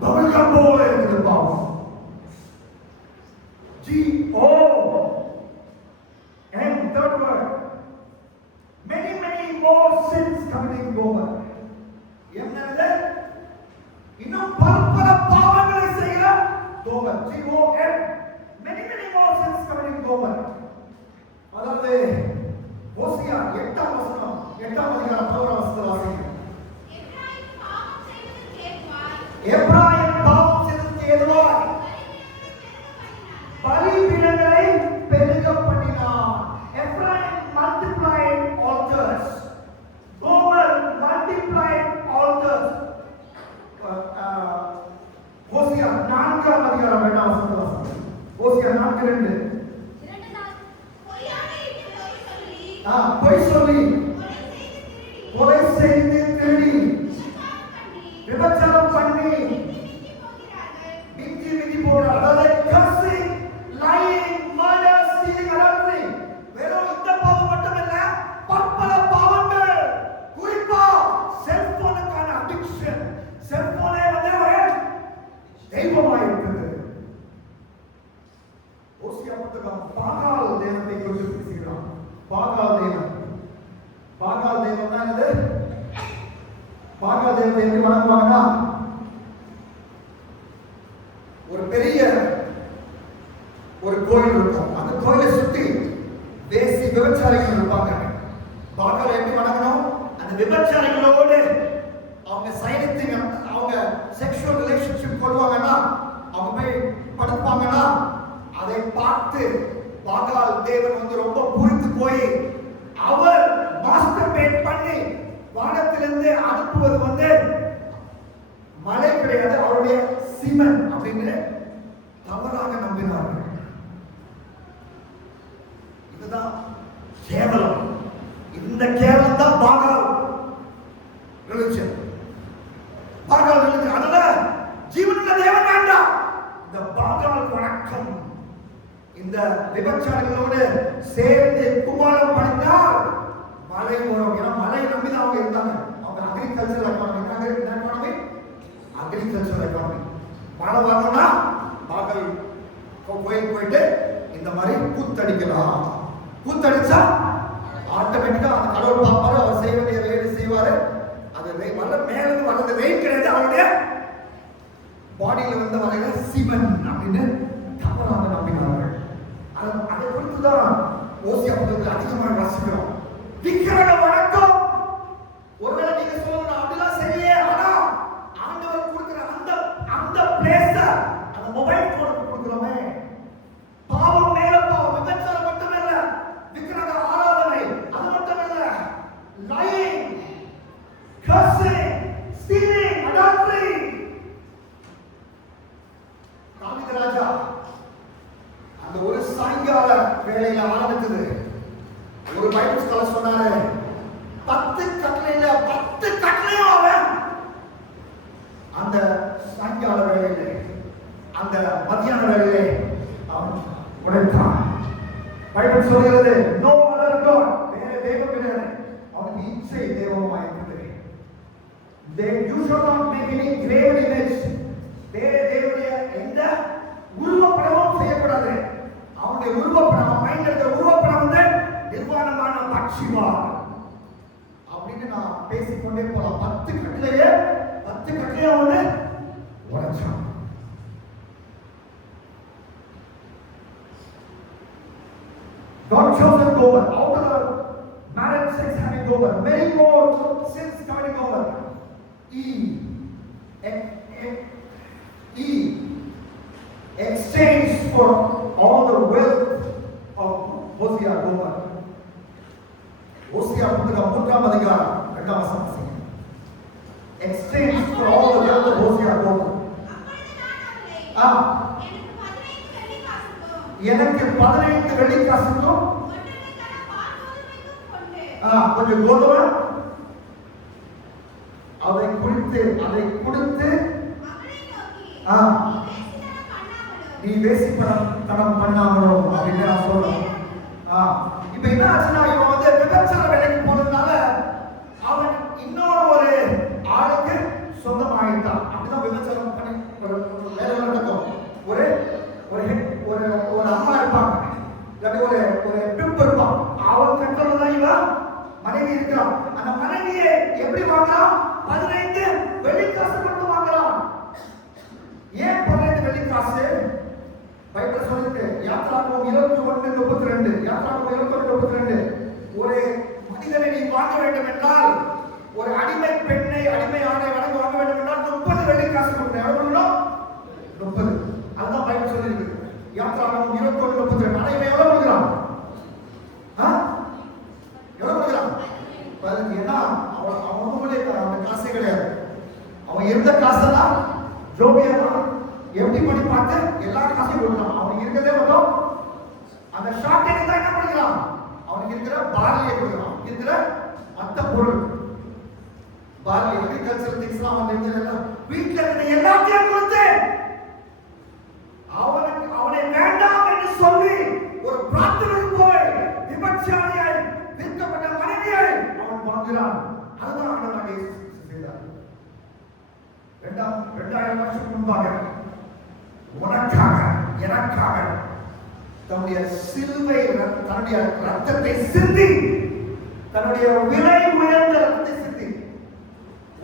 பவுல்கம் போல இருக்குது பாவம். G-O. And third word, many more sins committing over. என்னது? இன்னும் பல பாவங்களை செய்கிற தோவர். G-O-M. Many more sins committing over. அதாவது ஓசியா 8ஆம் வசனம், 8ஆம் அதிகாரம் 11ஆம் வசனத்தை வாசிங்க. எப்ராயிம் பாவம் செய்ததற்கு ஏதுவாய் பலிபீடங்களை பெருக பண்ணினான். Ephraim multiplied altars. Gomer multiplied altars. ஓசியா 4ஆம் அதிகாரம் 2ஆம் வசனம். ஓசியா 4:2. பொய் சொல்லி கொலை செய்து திருடி விபச்சாரம் பண்ணி மிதி போடுறார். அதாவது cursing, lying, murder, stealing, adultery. வெறும் இந்த பாவம் மட்டுமல்ல, பற்பல பாவங்கள். குறிப்பா செல்போனுக்கான அடிக்ஷன். செல்போனே வந்து ஒரு தெய்வமாய் இருக்குது. ஓசியா புத்தகம் பாகால் தேவத்தை குறித்து பேசுகிறான். பாகால் தேவன். பாகால் தேவன் தான் இது. பாகால் தேவத்தை எப்படி வணங்குவாங்கன்னா, ஒரு பெரிய ஒரு கோயில் இருக்கும். அந்த கோயிலை சுத்தி தேசி விபச்சாரிகள் இருப்பாங்க. பாகால் எப்படி வணங்கணும்? அந்த விபச்சாரிகளோடு அவங்க சைனித்து அவங்க செக்ஷுவல் ரிலேஷன்ஷிப் கொள்வாங்கன்னா அவங்க போய் படுப்பாங்கன்னா அதை பார்த்து பாகால் தேவன் வந்து ரொம்ப புரிந்து போய் அவர் மாஸ்டர்பேட் பண்ணி வானத்திலிருந்து அனுப்புவது வந்து மழை கிடையாது, அவருடைய சிமன் அப்படின்னு தவறாக நம்பினார்கள். இதுதான் கேவலம். இந்த கேவலம் தான் பாகால் ரிலிஜன். பாகால் ரிலிஜன். அதனால ஜீவனுள்ள தேவன் வேண்டாம். இந்த பாகால் வணக்கம் இந்த விபச்சாரிகளோடு சேர்ந்து குமாரம் பண்ணினால் மழை வரும். ஏன்னா மழை நம்பிதான் அவங்க இருந்தாங்க. அவங்க அக்ரிகல்ச்சர் எக்கானமி அக்ரிகல்ச்சர் எக்கானமி. மழை வரணும்னா பாகல் கோயில் போயிட்டு இந்த மாதிரி கூத்தடிக்கலாம். கூத்தடிச்சா ஆட்டோமேட்டிக்கா அந்த கடவுள் பார்ப்பாரு, அவர் செய்ய வேண்டிய வேலை செய்வாரு. அது வர மேலிருந்து வர்றது ரெயின் கிடையாது, அவருடைய பாடியில வந்து வரையில சிவன் அப்படின்னு தவறாக நம்பினார்கள். அதை குறித்துதான் ஓசியா புத்தகத்தில் அதிகமாக வாசிக்கிறோம். விக்கிரக வணக்கம். ஒருவேளை நீங்க சொல்லணும் அப்படிலாம் செய்யலையே, ஆனா ஆண்டவர் கொடுக்கிற அந்த பிளேஸ அந்த மொபைல் போனுக்கு கொடுக்கிறோமே. பாவம் மேல பாவம், விபச்சாரம் மட்டுமல்ல, விக்கிரக ஆராதனை அது மட்டுமல்ல, lying, cursing, stealing, adultery. தாவீது ராஜா அந்த ஒரு சாயங்கால வேளையில ஆரம்பித்தது. ஒரு பைபிள் ஸ்காலர் சொன்னாரு, 10 கட்டளையில 10 கட்டளையும் அவன் அந்த சாயங்கால வேளையில அந்த மத்தியான வேளையிலே அவன் உடைத்தான். பைபிள் சொல்கிறது, நோ அதர் காட், வேற தெய்வம் கிடையாது. அவனுக்கு இச்சை தெய்வமாய் இருந்தது. You should not make any graven image. வேற தேவனுடைய எந்த உருவப்படமும் செய்யக்கூடாது. அவனுடைய உருவப்படம் மைண்ட்ல இருக்கிற உருவப்படம் வந்து நிர்வாணமான பட்சிவா அப்படின்னு நான் பேசிக்கொண்டே போலாம். 10 கட்டளையே வந்து உடைச்சான். God chose Gomer out of the marriage sex having Gomer. Many more sins coming over. He exchanged for all the wealth of Hosea Gomer. Hosea புத்தகம் 3ஆம் அதிகாரம் 2ஆம் வசனம். Exchanged for all the wealth of Hosea Gomer. எனக்கு 15 வெள்ளிக்காசுக்கும் கொஞ்சம் கோதுமை அதை கொடுத்து நீ வேசித்தனம் பண்ணாமலோ அப்படின்னு நான் சொல்றேன். இப்ப என்ன ஆச்சுன்னா, இவன் வந்து விபச்சார வேலைக்கு போனதுனால அவன் இன்னொரு ஒரு ஆளுக்கு சொந்தமாயிட்டான். அப்படிதான் விபச்சாரம் பண்ணி வேலை நடக்கும். ஒரு அம்மா இருப்பாங்க, இல்லாட்டி ஒரு பிம்பு இருப்பான். அவன் கண்ட்ரோல் தான் இவன் மனைவி இருக்கிறான். அந்த மனைவியை எப்படி வாங்கலாம்? 15 வெள்ளிக்காசு கொடுத்து வாங்கலாம். ஏன் 15 வெள்ளிக்காசு? பைபிள் சொல்லுது, யாத்ராகமம் 21:32. யாத்ராகமம் 21:32. ஒரு மனிதனை நீ வாங்க வேண்டும் என்றால், ஒரு அடிமை பெண்ணை அடிமை ஆணை வாங்க வேண்டும் என்றால் 30 வெள்ளிக்காசு கொடுக்கணும். எவ்வளவு? 30. அதுதான் பைபிள் சொல்லிருக்கு. யாத்ராகமம் 21:32. ஆனா இவன் எவ்வளவு கொடுக்குறான்? எவ்வளவு கொடுக்குறான்? ஏன்னா அவன் காசே கிடையாது. அவன் இருந்த காசெல்லாம் ஜோபியா எப்படி பண்ணி பார்த்து எல்லா காசையும் கொடுக்கலாம். அவனுக்கு இருக்கிறதே மட்டும் அந்த ஷார்டேஜ் தான் என்ன பண்ணிக்கலாம். அவனுக்கு இருக்கிற பார்லியை கொடுக்கலாம், இருக்கிற மற்ற பொருள் பார்லி அக்ரிகல்ச்சர் திங்ஸ்லாம் வந்து எல்லாம் வீட்டில் இருக்கிற எல்லாத்தையும் கொடுத்து அவனை வேண்டாம் என்று சொல்லி ஒரு பிரார்த்தனைக்கு போய் விபச்சாரியை விற்கப்பட்ட மனைவியை அவன் வாங்குகிறான். அதுதான் ஆண்டவராக இயேசு செய்தார். 2000 வருஷம் முன்பாக உனக்காக எனக்காக தன்னுடைய சிலுவை தன்னுடைய ரத்தத்தை சிந்தி, தன்னுடைய விலை உயர்ந்த ரத்தத்தை சிந்தி.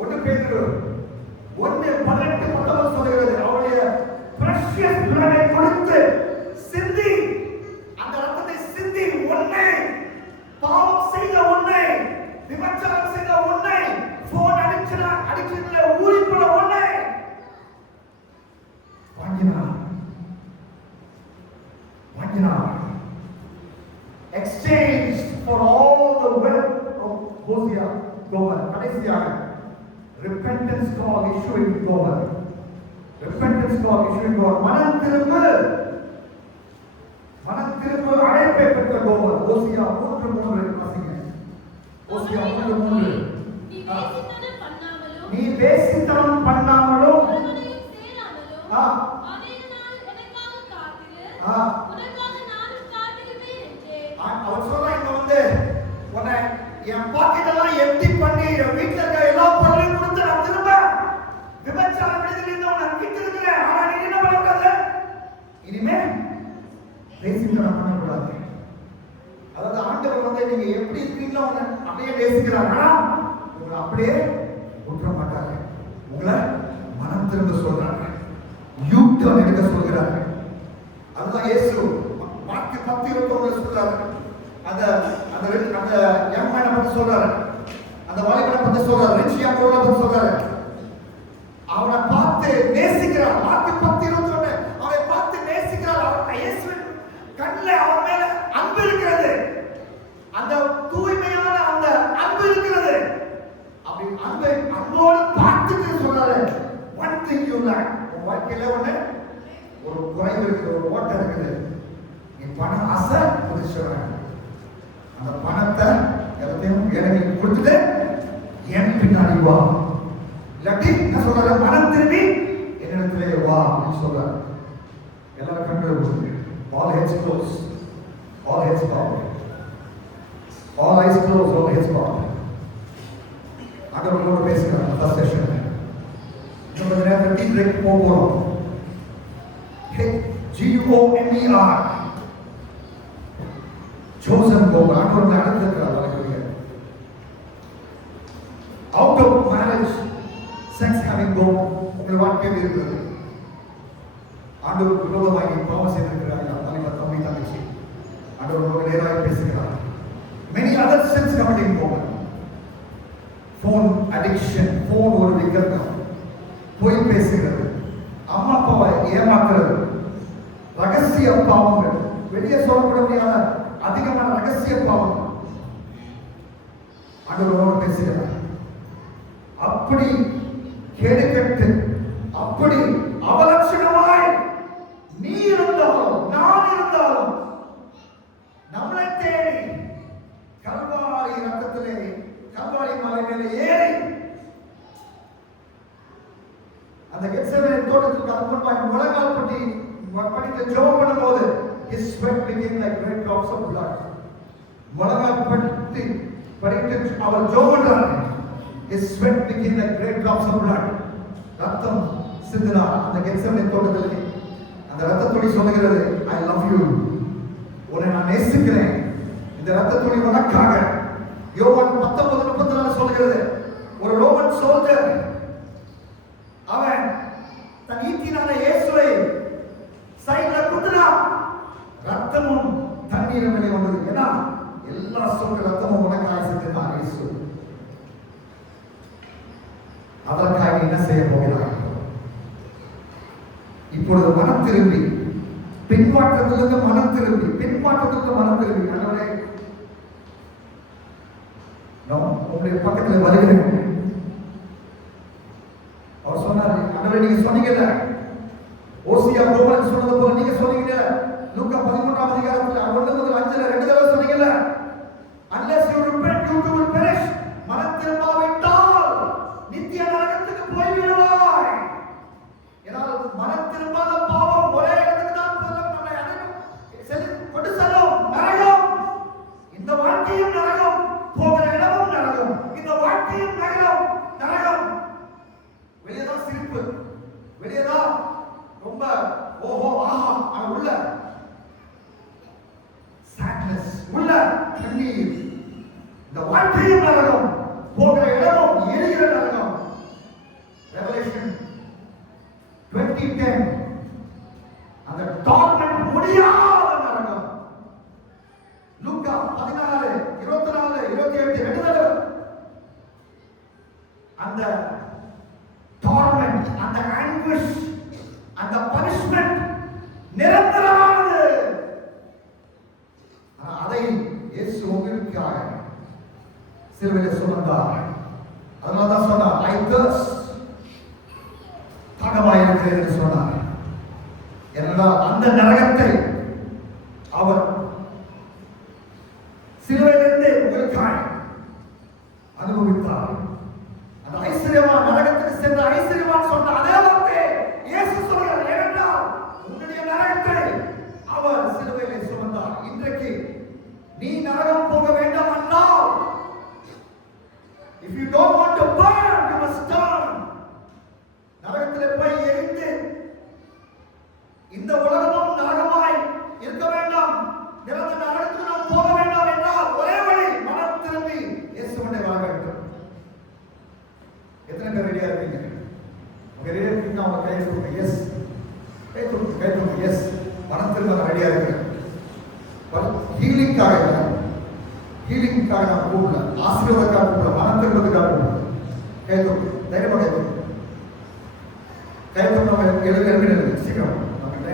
1 பேதுரு 1:18-19 சொல்கிறது, அவருடைய precious blood-ஐ கொடுத்து சிந்தி, அந்த ரத்தத்தை சிந்தி உன்னை, பாவம் செய்த உன்னை, விபச்சாரம் செய்த உன்னை, போன் அடிக்ஷன் Gomer. கடைசியாக repentance call issuing Gomer. repentance call issuing Gomer. மனம் திரும்பு அழைப்பை பெற்ற கோமர். ஓசியா 3:3 வாசிங்க. ஓசியா 3:3. நீ வேசித்தனம் பண்ணாமலும் அவர் சொல்ற இங்க வந்து உன்னை என் பாக்கெட் எல்லாம் எம்டி பண்ணி என் வீட்டுல இருக்க எல்லா பொருளையும் கொடுத்து நான் திரும்ப விபச்சார விடுதலையில உன்னை விட்டு இருக்கிறேன். ஆனா நீ என்ன பண்ணக்கூடாது? இனிமே வேசித்தனம் பண்ணக்கூடாது. அதாவது ஆண்டவர் வந்து நீங்க எப்படி இருக்கீங்களோ உன்னை அப்படியே நேசிக்கிறாங்க. ஆனா உங்களை அப்படியே விட்டுற மாட்டாங்க. உங்களை மனம் திரும்ப சொல்றாங்க. யூட்டர்ன் எடுக்க சொல்கிறாங்க. அதுதான் இயேசு மார்க் 10:21 சொல்றாரு. அந்த யங் மேனை பத்தி சொல்றாரு. அந்த வாலிபனை பத்தி சொல்றாரு. ரிச் யங் மேனை பத்தி சொல்றாரு. அவனை பார்த்து நேசிக்கிறார். மார்க் 10:21 அவனை பார்த்து நேசிக்கிறார். அவன் இயேசுவின் கண்ணில் அவன் மேல அன்பு இருக்கிறது. அந்த தூய்மையான அந்த அன்பு இருக்கிறது. அப்படி அன்போடு பார்த்துட்டு சொல்றாரு. one thing you lack. உன் வாழ்க்கையில ஒரு குறைவு இருக்குது, ஒரு ஓட்டம் இருக்குது. நீ பணம் ஆசை புதுசுறேன். அந்த பணத்தை எல்லாத்தையும் எனக்கு கொடுத்துட்டு என் பின்னாடி வா. இல்லாட்டி என்ன சொல்றாரு? மனம் திரும்பி என்னிடத்திலே வா அப்படின்னு சொல்றாரு. எல்லாரும் கண்கள் கொடுங்க. All heads closed. All heads bowed. All eyes closed. All heads bowed. ஆண்டவரோட பேசுகிறார். அந்த செஷன் நம்ம நேரத்துல டீ பிரேக் போறோம். GOMER chosen goal. ஆண்டவர் நடந்துக்கிறார். Out of marriage sex having goal உங்கள் வாழ்க்கையில் இருக்கிறது. ஆண்டவர் விரோதமாகி பாவம் செய்திருக்கிறார்கள். தலைவர் தம்பி தங்கச்சி ஆண்டவரோடு நேராக பேசுகிறார். Many other sins committing goal. Phone addiction. phone ஒரு விகல்பம். போய் பேசுகிறது. அம்மா அப்பாவை ஏமாற்றுறது. ரகசிய பாவங்கள். வெளியே சொல்லப்பட முடியாத அதிகமான ரகசிய பாவம். ஆண்டவரோடு பேசுகிறார். அப்படி கேடுகட்டு, அப்படி அவலட்சணமாய் நீ இருந்தாலும் நான் இருந்தாலும் நம்மளை தேடி கல்வாரி ரத்தத்திலே கல்வாரி மலை மேலே ஏறி அந்த கெத்செமனே தோட்டத்துக்கு அது முன்பாக முழங்கால் படிட்டு ஜெபம் பண்ணும்போது his sweat became like great drops of blood. முழங்கால் படிட்டு அவர் ஜெபம் பண்றாரு. his sweat became like great drops of blood. ரத்தம் சிந்தினார் அந்த கெத்செமனே தோட்டத்திலே. அந்த ரத்த துளி சொல்லுகிறது, I love you. உன்னை நான் நேசிக்கிறேன். இந்த ரத்த துளி உனக்காக. யோவான் 19:34 சொல்லுகிறது, ஒரு ரோமன் சோல்ஜர் அவன் தன் ஈட்டினால இயேசுவை சைடுல குத்தினான். ரத்தமும் தண்ணீரும் வெளியே வந்தது. ஏன்னா எல்லா சொல் ரத்தமும் உனக்காக செஞ்சிருந்தான் இயேசு. அதற்காக என்ன செய்ய போகிறார்? இப்பொழுது மனம் திரும்பி பின்மாற்றத்திலிருந்து மனம் திரும்பி ஆண்டவரே உங்களுடைய பக்கத்தில் வருகிறேன். அவர் சொன்னார், ஆண்டவரே நீங்க சொன்னீங்கல்ல, ஓசியா ரோமன் சொன்னது போல நீங்க சொன்னீங்க. லூக்கா 13ஆம் அதிகாரத்தில் 1 முதல் 5ல 2 தடவை சொன்னீங்கல்ல, unless you repent you will perish. மனம் திரும்பாவிட்டால் நித்திய நரகத்துக்கு போய் விடுவாய். ஏனால் மனம் திரும்பாத பாவம் ஒரே இடத்துக்கு தான் போகும். நம்மை அனைவரும் கொண்டு செல்லும் நரகம். இந்த வாழ்க்கையும் நரகம், போகிற இடமும் நரகம். இந்த வாழ்க்கையும் நரகம். வெளியேதான் சிரிப்பு, வெளியேதான் ரொம்ப ஓஹோ ஆஹா, அது உள்ள sadness, உள்ள கண்ணீர். இந்த வாழ்க்கையும் நரகம், போகிற இடமும் எரிகிற நரகம். Revelation 20:10 அந்த டார்மெண்ட் முடியாத நரகம். லூக்கா 14, 24, 28 2 தடவை அந்த டார்மெண்ட், அந்த ஆங்குஷ், அந்த பனிஷ்மென்ட் நிரந்தரமானது. அதை இயேசு உங்களுக்காக சிலுவையில் சுமந்தார். அதனால தான் சொன்னார், I thirst, தாகமாய் இருக்கிறேன் என்று சொன்னார். ஏனென்றால் அந்த நரகத்தை அவர் சிலுவையிலிருந்து உங்களுக்காய் அனுபவித்தார். அந்த ஐஸ்வர்யவான் நரகத்துக்கு சென்ற ஐஸ்வர்யவான் சொன்ன அதே வார்த்தை இயேசு சொல்கிறார். ஏனென்றால் உன்னுடைய நரகத்தை அவர் சிலுவையிலே சுமந்தார். இன்றைக்கு நீ நரகம் போக வேண்டாம் என்றால், if you don't want to burn, you must turn. நரகத்திலே போய் எரிந்து இந்த உலகமும் நரகமாய் இருக்க வேண்டாம், நிரந்தர நரகத்துக்கு நாம் போக வேண்டாம் என்றால் ஒரே வழி மனம் திரும்பி இயேசுவை வாழ வேண்டும். எத்தனை பேர் ரெடியா இருக்கீங்க? உங்க ரெடியா இருக்கீங்கன்னா உங்க கையை தூக்குங்க. எஸ், கை தூக்குங்க. எஸ், மனம் திரும்ப ரெடியா இருக்கிறேன். ஹீலிங்காக நான் கூப்பிடல, ஆசீர்வாதத்துக்காக கூப்பிடல, மனம் திரும்பத்துக்காக கூப்பிடல. கை தூக்கு, தைரியமா கை தூக்கு. கை தூக்கு, நம்ம எழுதி சீக்கிரம்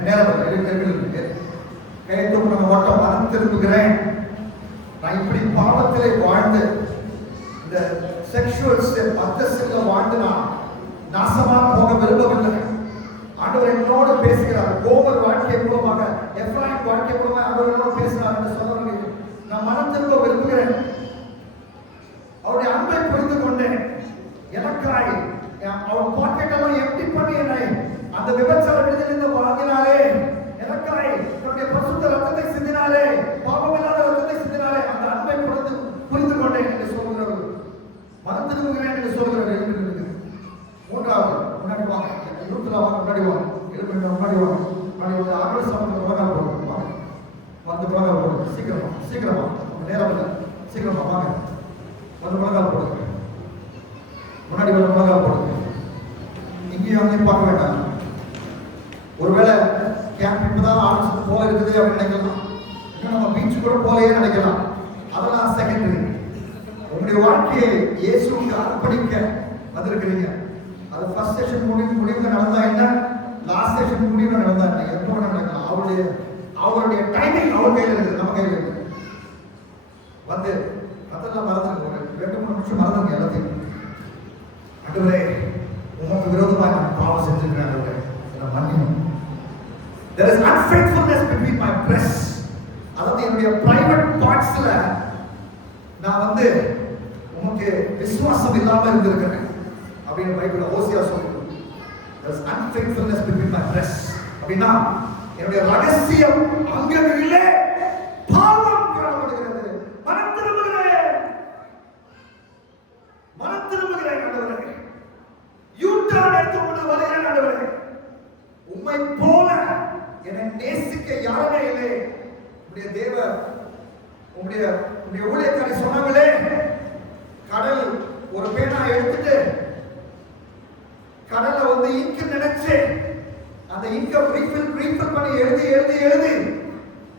நேரம் எழுதி கை தூக்கு. நம்ம மட்டும் மனம் திரும்புகிறேன். நான் இப்படி பாவத்திலே வாழ்ந்து இந்த செக்ஷுவல் மத்தசில வாழ்ந்து நான் நாசமா போக விரும்பவில்லை. ஆண்டவர் என்னோடு பேசுகிறார். கோவர் வாழ்க்கை மூலமாக, எப்ராயிம் வாழ்க்கை மூலமாக ஆண்டவர் என்னோடு பேசுகிறார் என்று சொன்னவர்கள் நான் மனம் திரும்ப விரும்புகிறேன். அவருடைய அன்பை புரிந்து கொண்டேன். எனக்காய் அவர் பாக்கெட்டெல்லாம் எம்டி பண்ணி என்னை அந்த விபச்சார விடுதலிருந்து வாங்கினாரே, எனக்காய் தன்னுடைய பரிசுத்த ரத்தத்தை சிந்தினாரே, பாவமில்லாத ரத்தத்தை சிந்தினாரே, அந்த அன்பை புரிந்து கொண்டேன் என்று சொல்கிறவர், மனம் திரும்புகிறேன் என்று சொல்கிறவர். மூன்றாவது, முன்னாடி வாங்க, முன்னாடி வாங்க, முன்னாடி வாங்க, ஆறு சமத்துல உலகம் போடுவோம். வந்து உலகம் போடுவோம். சீக்கிரமா நேரம் இல்லை, சீக்கிரமா வாங்க, வந்து உலகம் போடுங்க. முன்னாடி வந்து உலகம் போடுங்க. இங்கேயும் அங்கேயும் பார்க்க வேண்டாம். ஒருவேளை கேம்ப் இப்பதான் ஆரம்பிச்சு போல இருக்குது அப்படின்னு நினைக்கலாம். இன்னும் நம்ம பீச் கூட போலையே நினைக்கலாம். அதெல்லாம் செகண்டரி. உங்களுடைய வாழ்க்கையை இயேசுவுக்கு அர்ப்பணிக்க வந்திருக்கிறீங்க. அது ஃபர்ஸ்ட் செஷன் முடிவுல நடந்தா என்ன, லாஸ்ட் செஷன் முடிவுல நடந்தா என்ன, எப்போ நடக்கலாம். அவருடைய டைமிங் அவர் கையில் இருக்குது, நம்ம கையில் இருக்குது. வந்து அதெல்லாம் மறந்துங்க, ஒரு 2-3 நிமிஷம் மறந்துங்க எல்லாத்தையும். ஆண்டவரே, உமக்கு விரோதமாக நான் பாவம் செஞ்சிருக்கிறேன். ஆண்டவரே, என்னை மன்னியும். There is unfaithfulness between my breasts. அதாவது என்னுடைய பிரைவேட் பார்ட்ஸ்ல நான் வந்து உமக்கு விசுவாசம் இல்லாம இருந்திருக்கிறேன் அப்படின்னு பைபிள்ல ஓசியா சொல்லுது. There is unfaithfulness between my breasts. அப்படின்னா என்னுடைய ரகசிய அங்கங்களிலே பாவம் காணப்படுகிறது. மனம் திரும்புகிறேன் ஆண்டவரே. யூ-டர்ன் எடுத்து கொண்டு வருகிறேன் ஆண்டவரே. உம்மை போல என்னை நேசிக்க யாருமே இல்லை. உம்முடைய தேவர், உம்முடைய ஊழியக்காரி சொன்னாங்களே, கடல் ஒரு பேனா எடுத்துட்டு கடலை வந்து இங்கு நினைச்சு அந்த இங்க ரீஃபில் பண்ணி எழுதி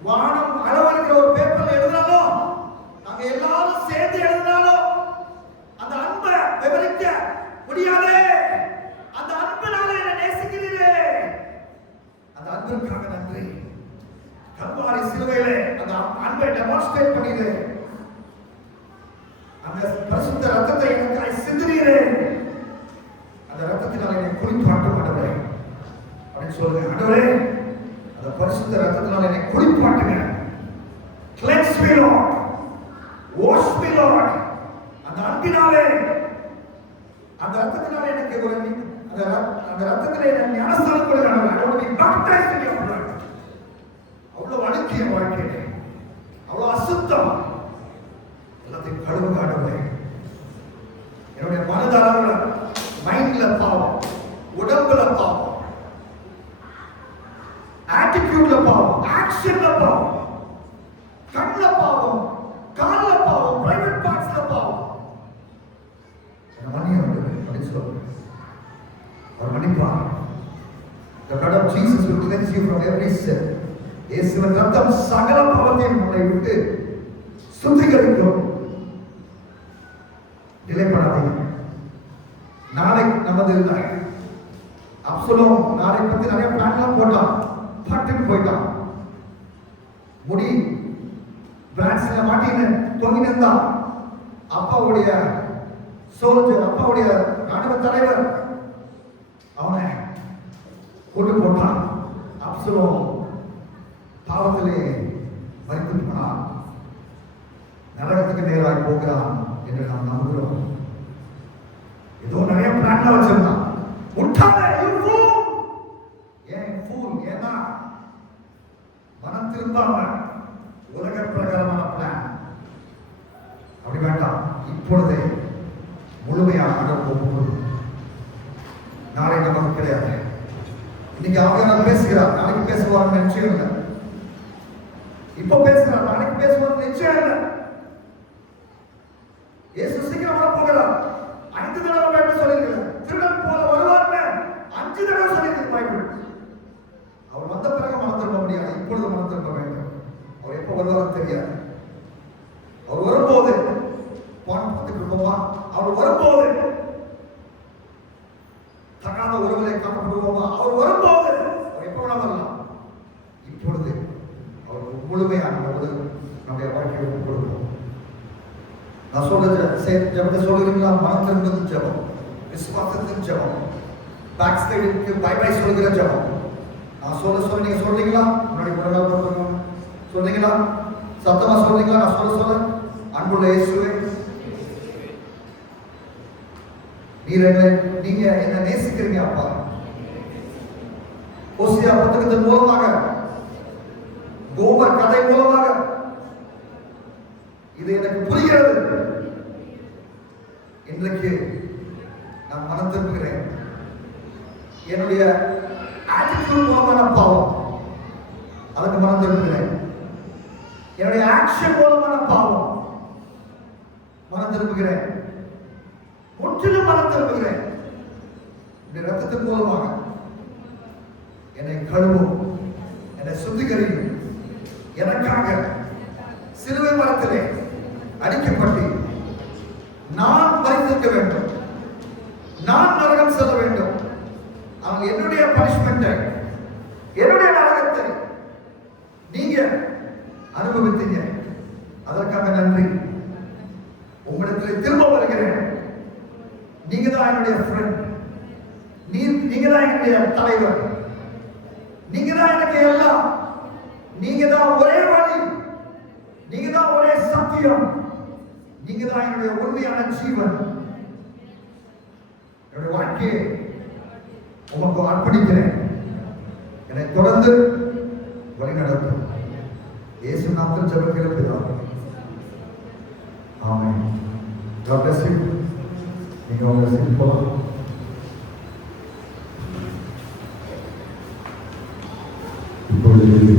வானம் அளவெடுக்கிற ஒரு பேப்பர்ல எழுதினாலும், நாங்க எல்லாரும் சேர்ந்து எழுதினாலும் அந்த அன்பை விவரிக்க முடியாதே. அந்த அன்பினால என்னை நேசிக்கிறீரே, அந்த அன்பிற்காக நன்றி. கல்வாரி சிலுவையிலே அந்த அன்பை டெமான்ஸ்ட்ரேட் பண்ணீரே, அந்த பரிசுத்த ரத்தத்தை எனக்காய் சிந்தினீரே, அந்த ரத்தத்தினால் என்னை குளிப்பாட்டும் ஆண்டவரே அப்படின்னு சொல்லுங்க. ஆண்டவரே, அந்த பரிசுத்த ரத்தத்தினால் என்னை குளிப்பாட்டுங்க. Cleanse me Lord, wash me Lord. அந்த அன்பினாலே, அந்த ரத்தத்தினாலே எனக்கு ஒரு அந்த ரத்தத்திலே என்னை ஞானஸ்நானம் கொடுக்கிறாங்க. I want to be baptized in your blood. அவ்வளவு அழுக்கிய வாழ்க்கை, அவ்வளவு அசுத்தம், எல்லாத்தையும் கழுவு ஆண்டவரே. என்னுடைய மனதாரங்கள, மைண்ட்ல பாவம், உடம்புல பாவம், ஆட்டிடியூட்ல பாவம், ஆக்ஷன்ல பாவம், கண்ணுல பாவம், கால்ல பாவம், பிரைவேட் பார்ட்ஸ்ல பாவம். என்ன மன்னியும் அப்படின்னு சொல்லுங்க. அவர் மன்னிப்பார். The blood of Jesus will cleanse you from every sin. இயேசுவின் ரத்தம் சகல பாவத்தையும் உங்களை விட்டு சுத்திகரிக்கும். டிலே பண்ணாதீங்க. நாளை நமது அப்சலோம் நாளை பத்தி நிறைய பிளான்லாம் போட்டான், பட்டுன்னு போயிட்டான். முடி பிரான்ஸ்ல மாட்டின்னு தொங்கினா அப்பாவுடைய சோல்ஜர், அப்பாவுடைய ராணுவ தலைவர், அவனை கொண்டு போட்டான். அப்சலோம் பாவத்திலே மரித்து போனான், நரகத்துக்கு நேராக போகிறான் என்று நாம் நம்புகிறோம். ஏதோ நிறைய பிளான்ல வச்சிருந்தான். முட்டாளே, ஏன் ஃபூல்? ஏன்னா மனம் திரும்பாம உலக பிரகாரமான பிளான் அப்படி வேண்டாம். இப்பொழுதே முழுமையாக அடப்போம். நாளை நமக்கு கிடையாது. இன்னைக்கு அவங்க பேசுகிறார், நாளைக்கு பேசுவார் நிச்சயம் இல்லை. இப்ப பேசுகிறார், நாளைக்கு பேசுவார் நிச்சயம் இல்லை. இயேசு சீக்கிரம் வர போகிறார். 5 தடவை பைபிள் சொல்லியிருக்கிறது. திருடன் போல வருவார்னு 5 தடவை சொல்லியிருக்கு பைபிள். அவர் வந்த பிறகு மனம் திரும்ப முடியாது, இப்பொழுது மனம் திரும்ப வேண்டும். அவர் எப்ப வருவார் தெரியாது. அவர் வரும்போது அவர் வரும்போது தகாத உறவுகளை காணப்படுவோமா? அவர் வரும்போது அவர் எப்ப வேணா வரலாம். இப்பொழுது அவருக்கு முழுமையான நம்முடைய வாழ்க்கையை கொடுப்போம். நான் சொல்றது ஜபத்தை சொல்லுறீங்களா? மனம் திரும்பும் ஜபம், விசுவாசத்தின் ஜபம், பேக் ஸ்லைடுக்கு பை பை சொல்லுகிற ஜபம். நான் சொல்ல நீங்க சொல்றீங்களா? முன்னாடி முன்னாடி சொல்றீங்களா? சத்தமா சொல்றீங்களா? நான் சொல்ல அன்புள்ள இயேசுவே, நீங்க என்ன நேசிக்கிறீங்க அப்பா. ஓசியா புத்தகத்தின் மூலமாக, கோபர் கதை மூலமாக இது எனக்கு புரிகிறது. இன்றைக்கு நான் மனம் திரும்புகிறேன். என்னுடைய ஆட்டிடியூட் மூலமான பாவம், அதுக்கு மனம் திரும்புகிறேன். என்னுடைய ஆக்ஷன் மூலமான பாவம் மனம் திரும்புகிறேன். முற்றிலும் மனம் திரும்புகிறேன். இந்த ரத்தத்தின் மூலமாக என்னை கழுவும், என்னை சுத்திகரியும். எனக்காக சிலுவை மரத்திலே அடிக்கப்பட்டு நான் மரித்திருக்க வேண்டும், நான் நரகம் செல்ல வேண்டும். அவங்க என்னுடைய பனிஷ்மெண்டை, என்னுடைய நரகத்தை நீங்க அனுபவித்தீங்க. அதற்காக நன்றி. உங்களிடத்தில் திரும்ப வருகிறேன். நீங்க தான் என்னுடைய ஃப்ரெண்ட், நீங்க தான் என்னுடைய தலைவர், நீங்க தான் எனக்கு எல்லாம், நீங்க தான் ஒரே வழி, நீங்க தான் ஒரே சத்தியம், நீங்க தான் என்னுடைய உண்மையான ஜீவன். என்னுடைய வாழ்க்கையை உமக்கு அர்ப்பணிக்கிறேன். என்னை தொடர்ந்து வழிநடத்தும். இயேசு நாமத்தில் ஜெபம் பிதாவே, ஆமென். God bless you. நீங்க உங்க சிரிப்போம்.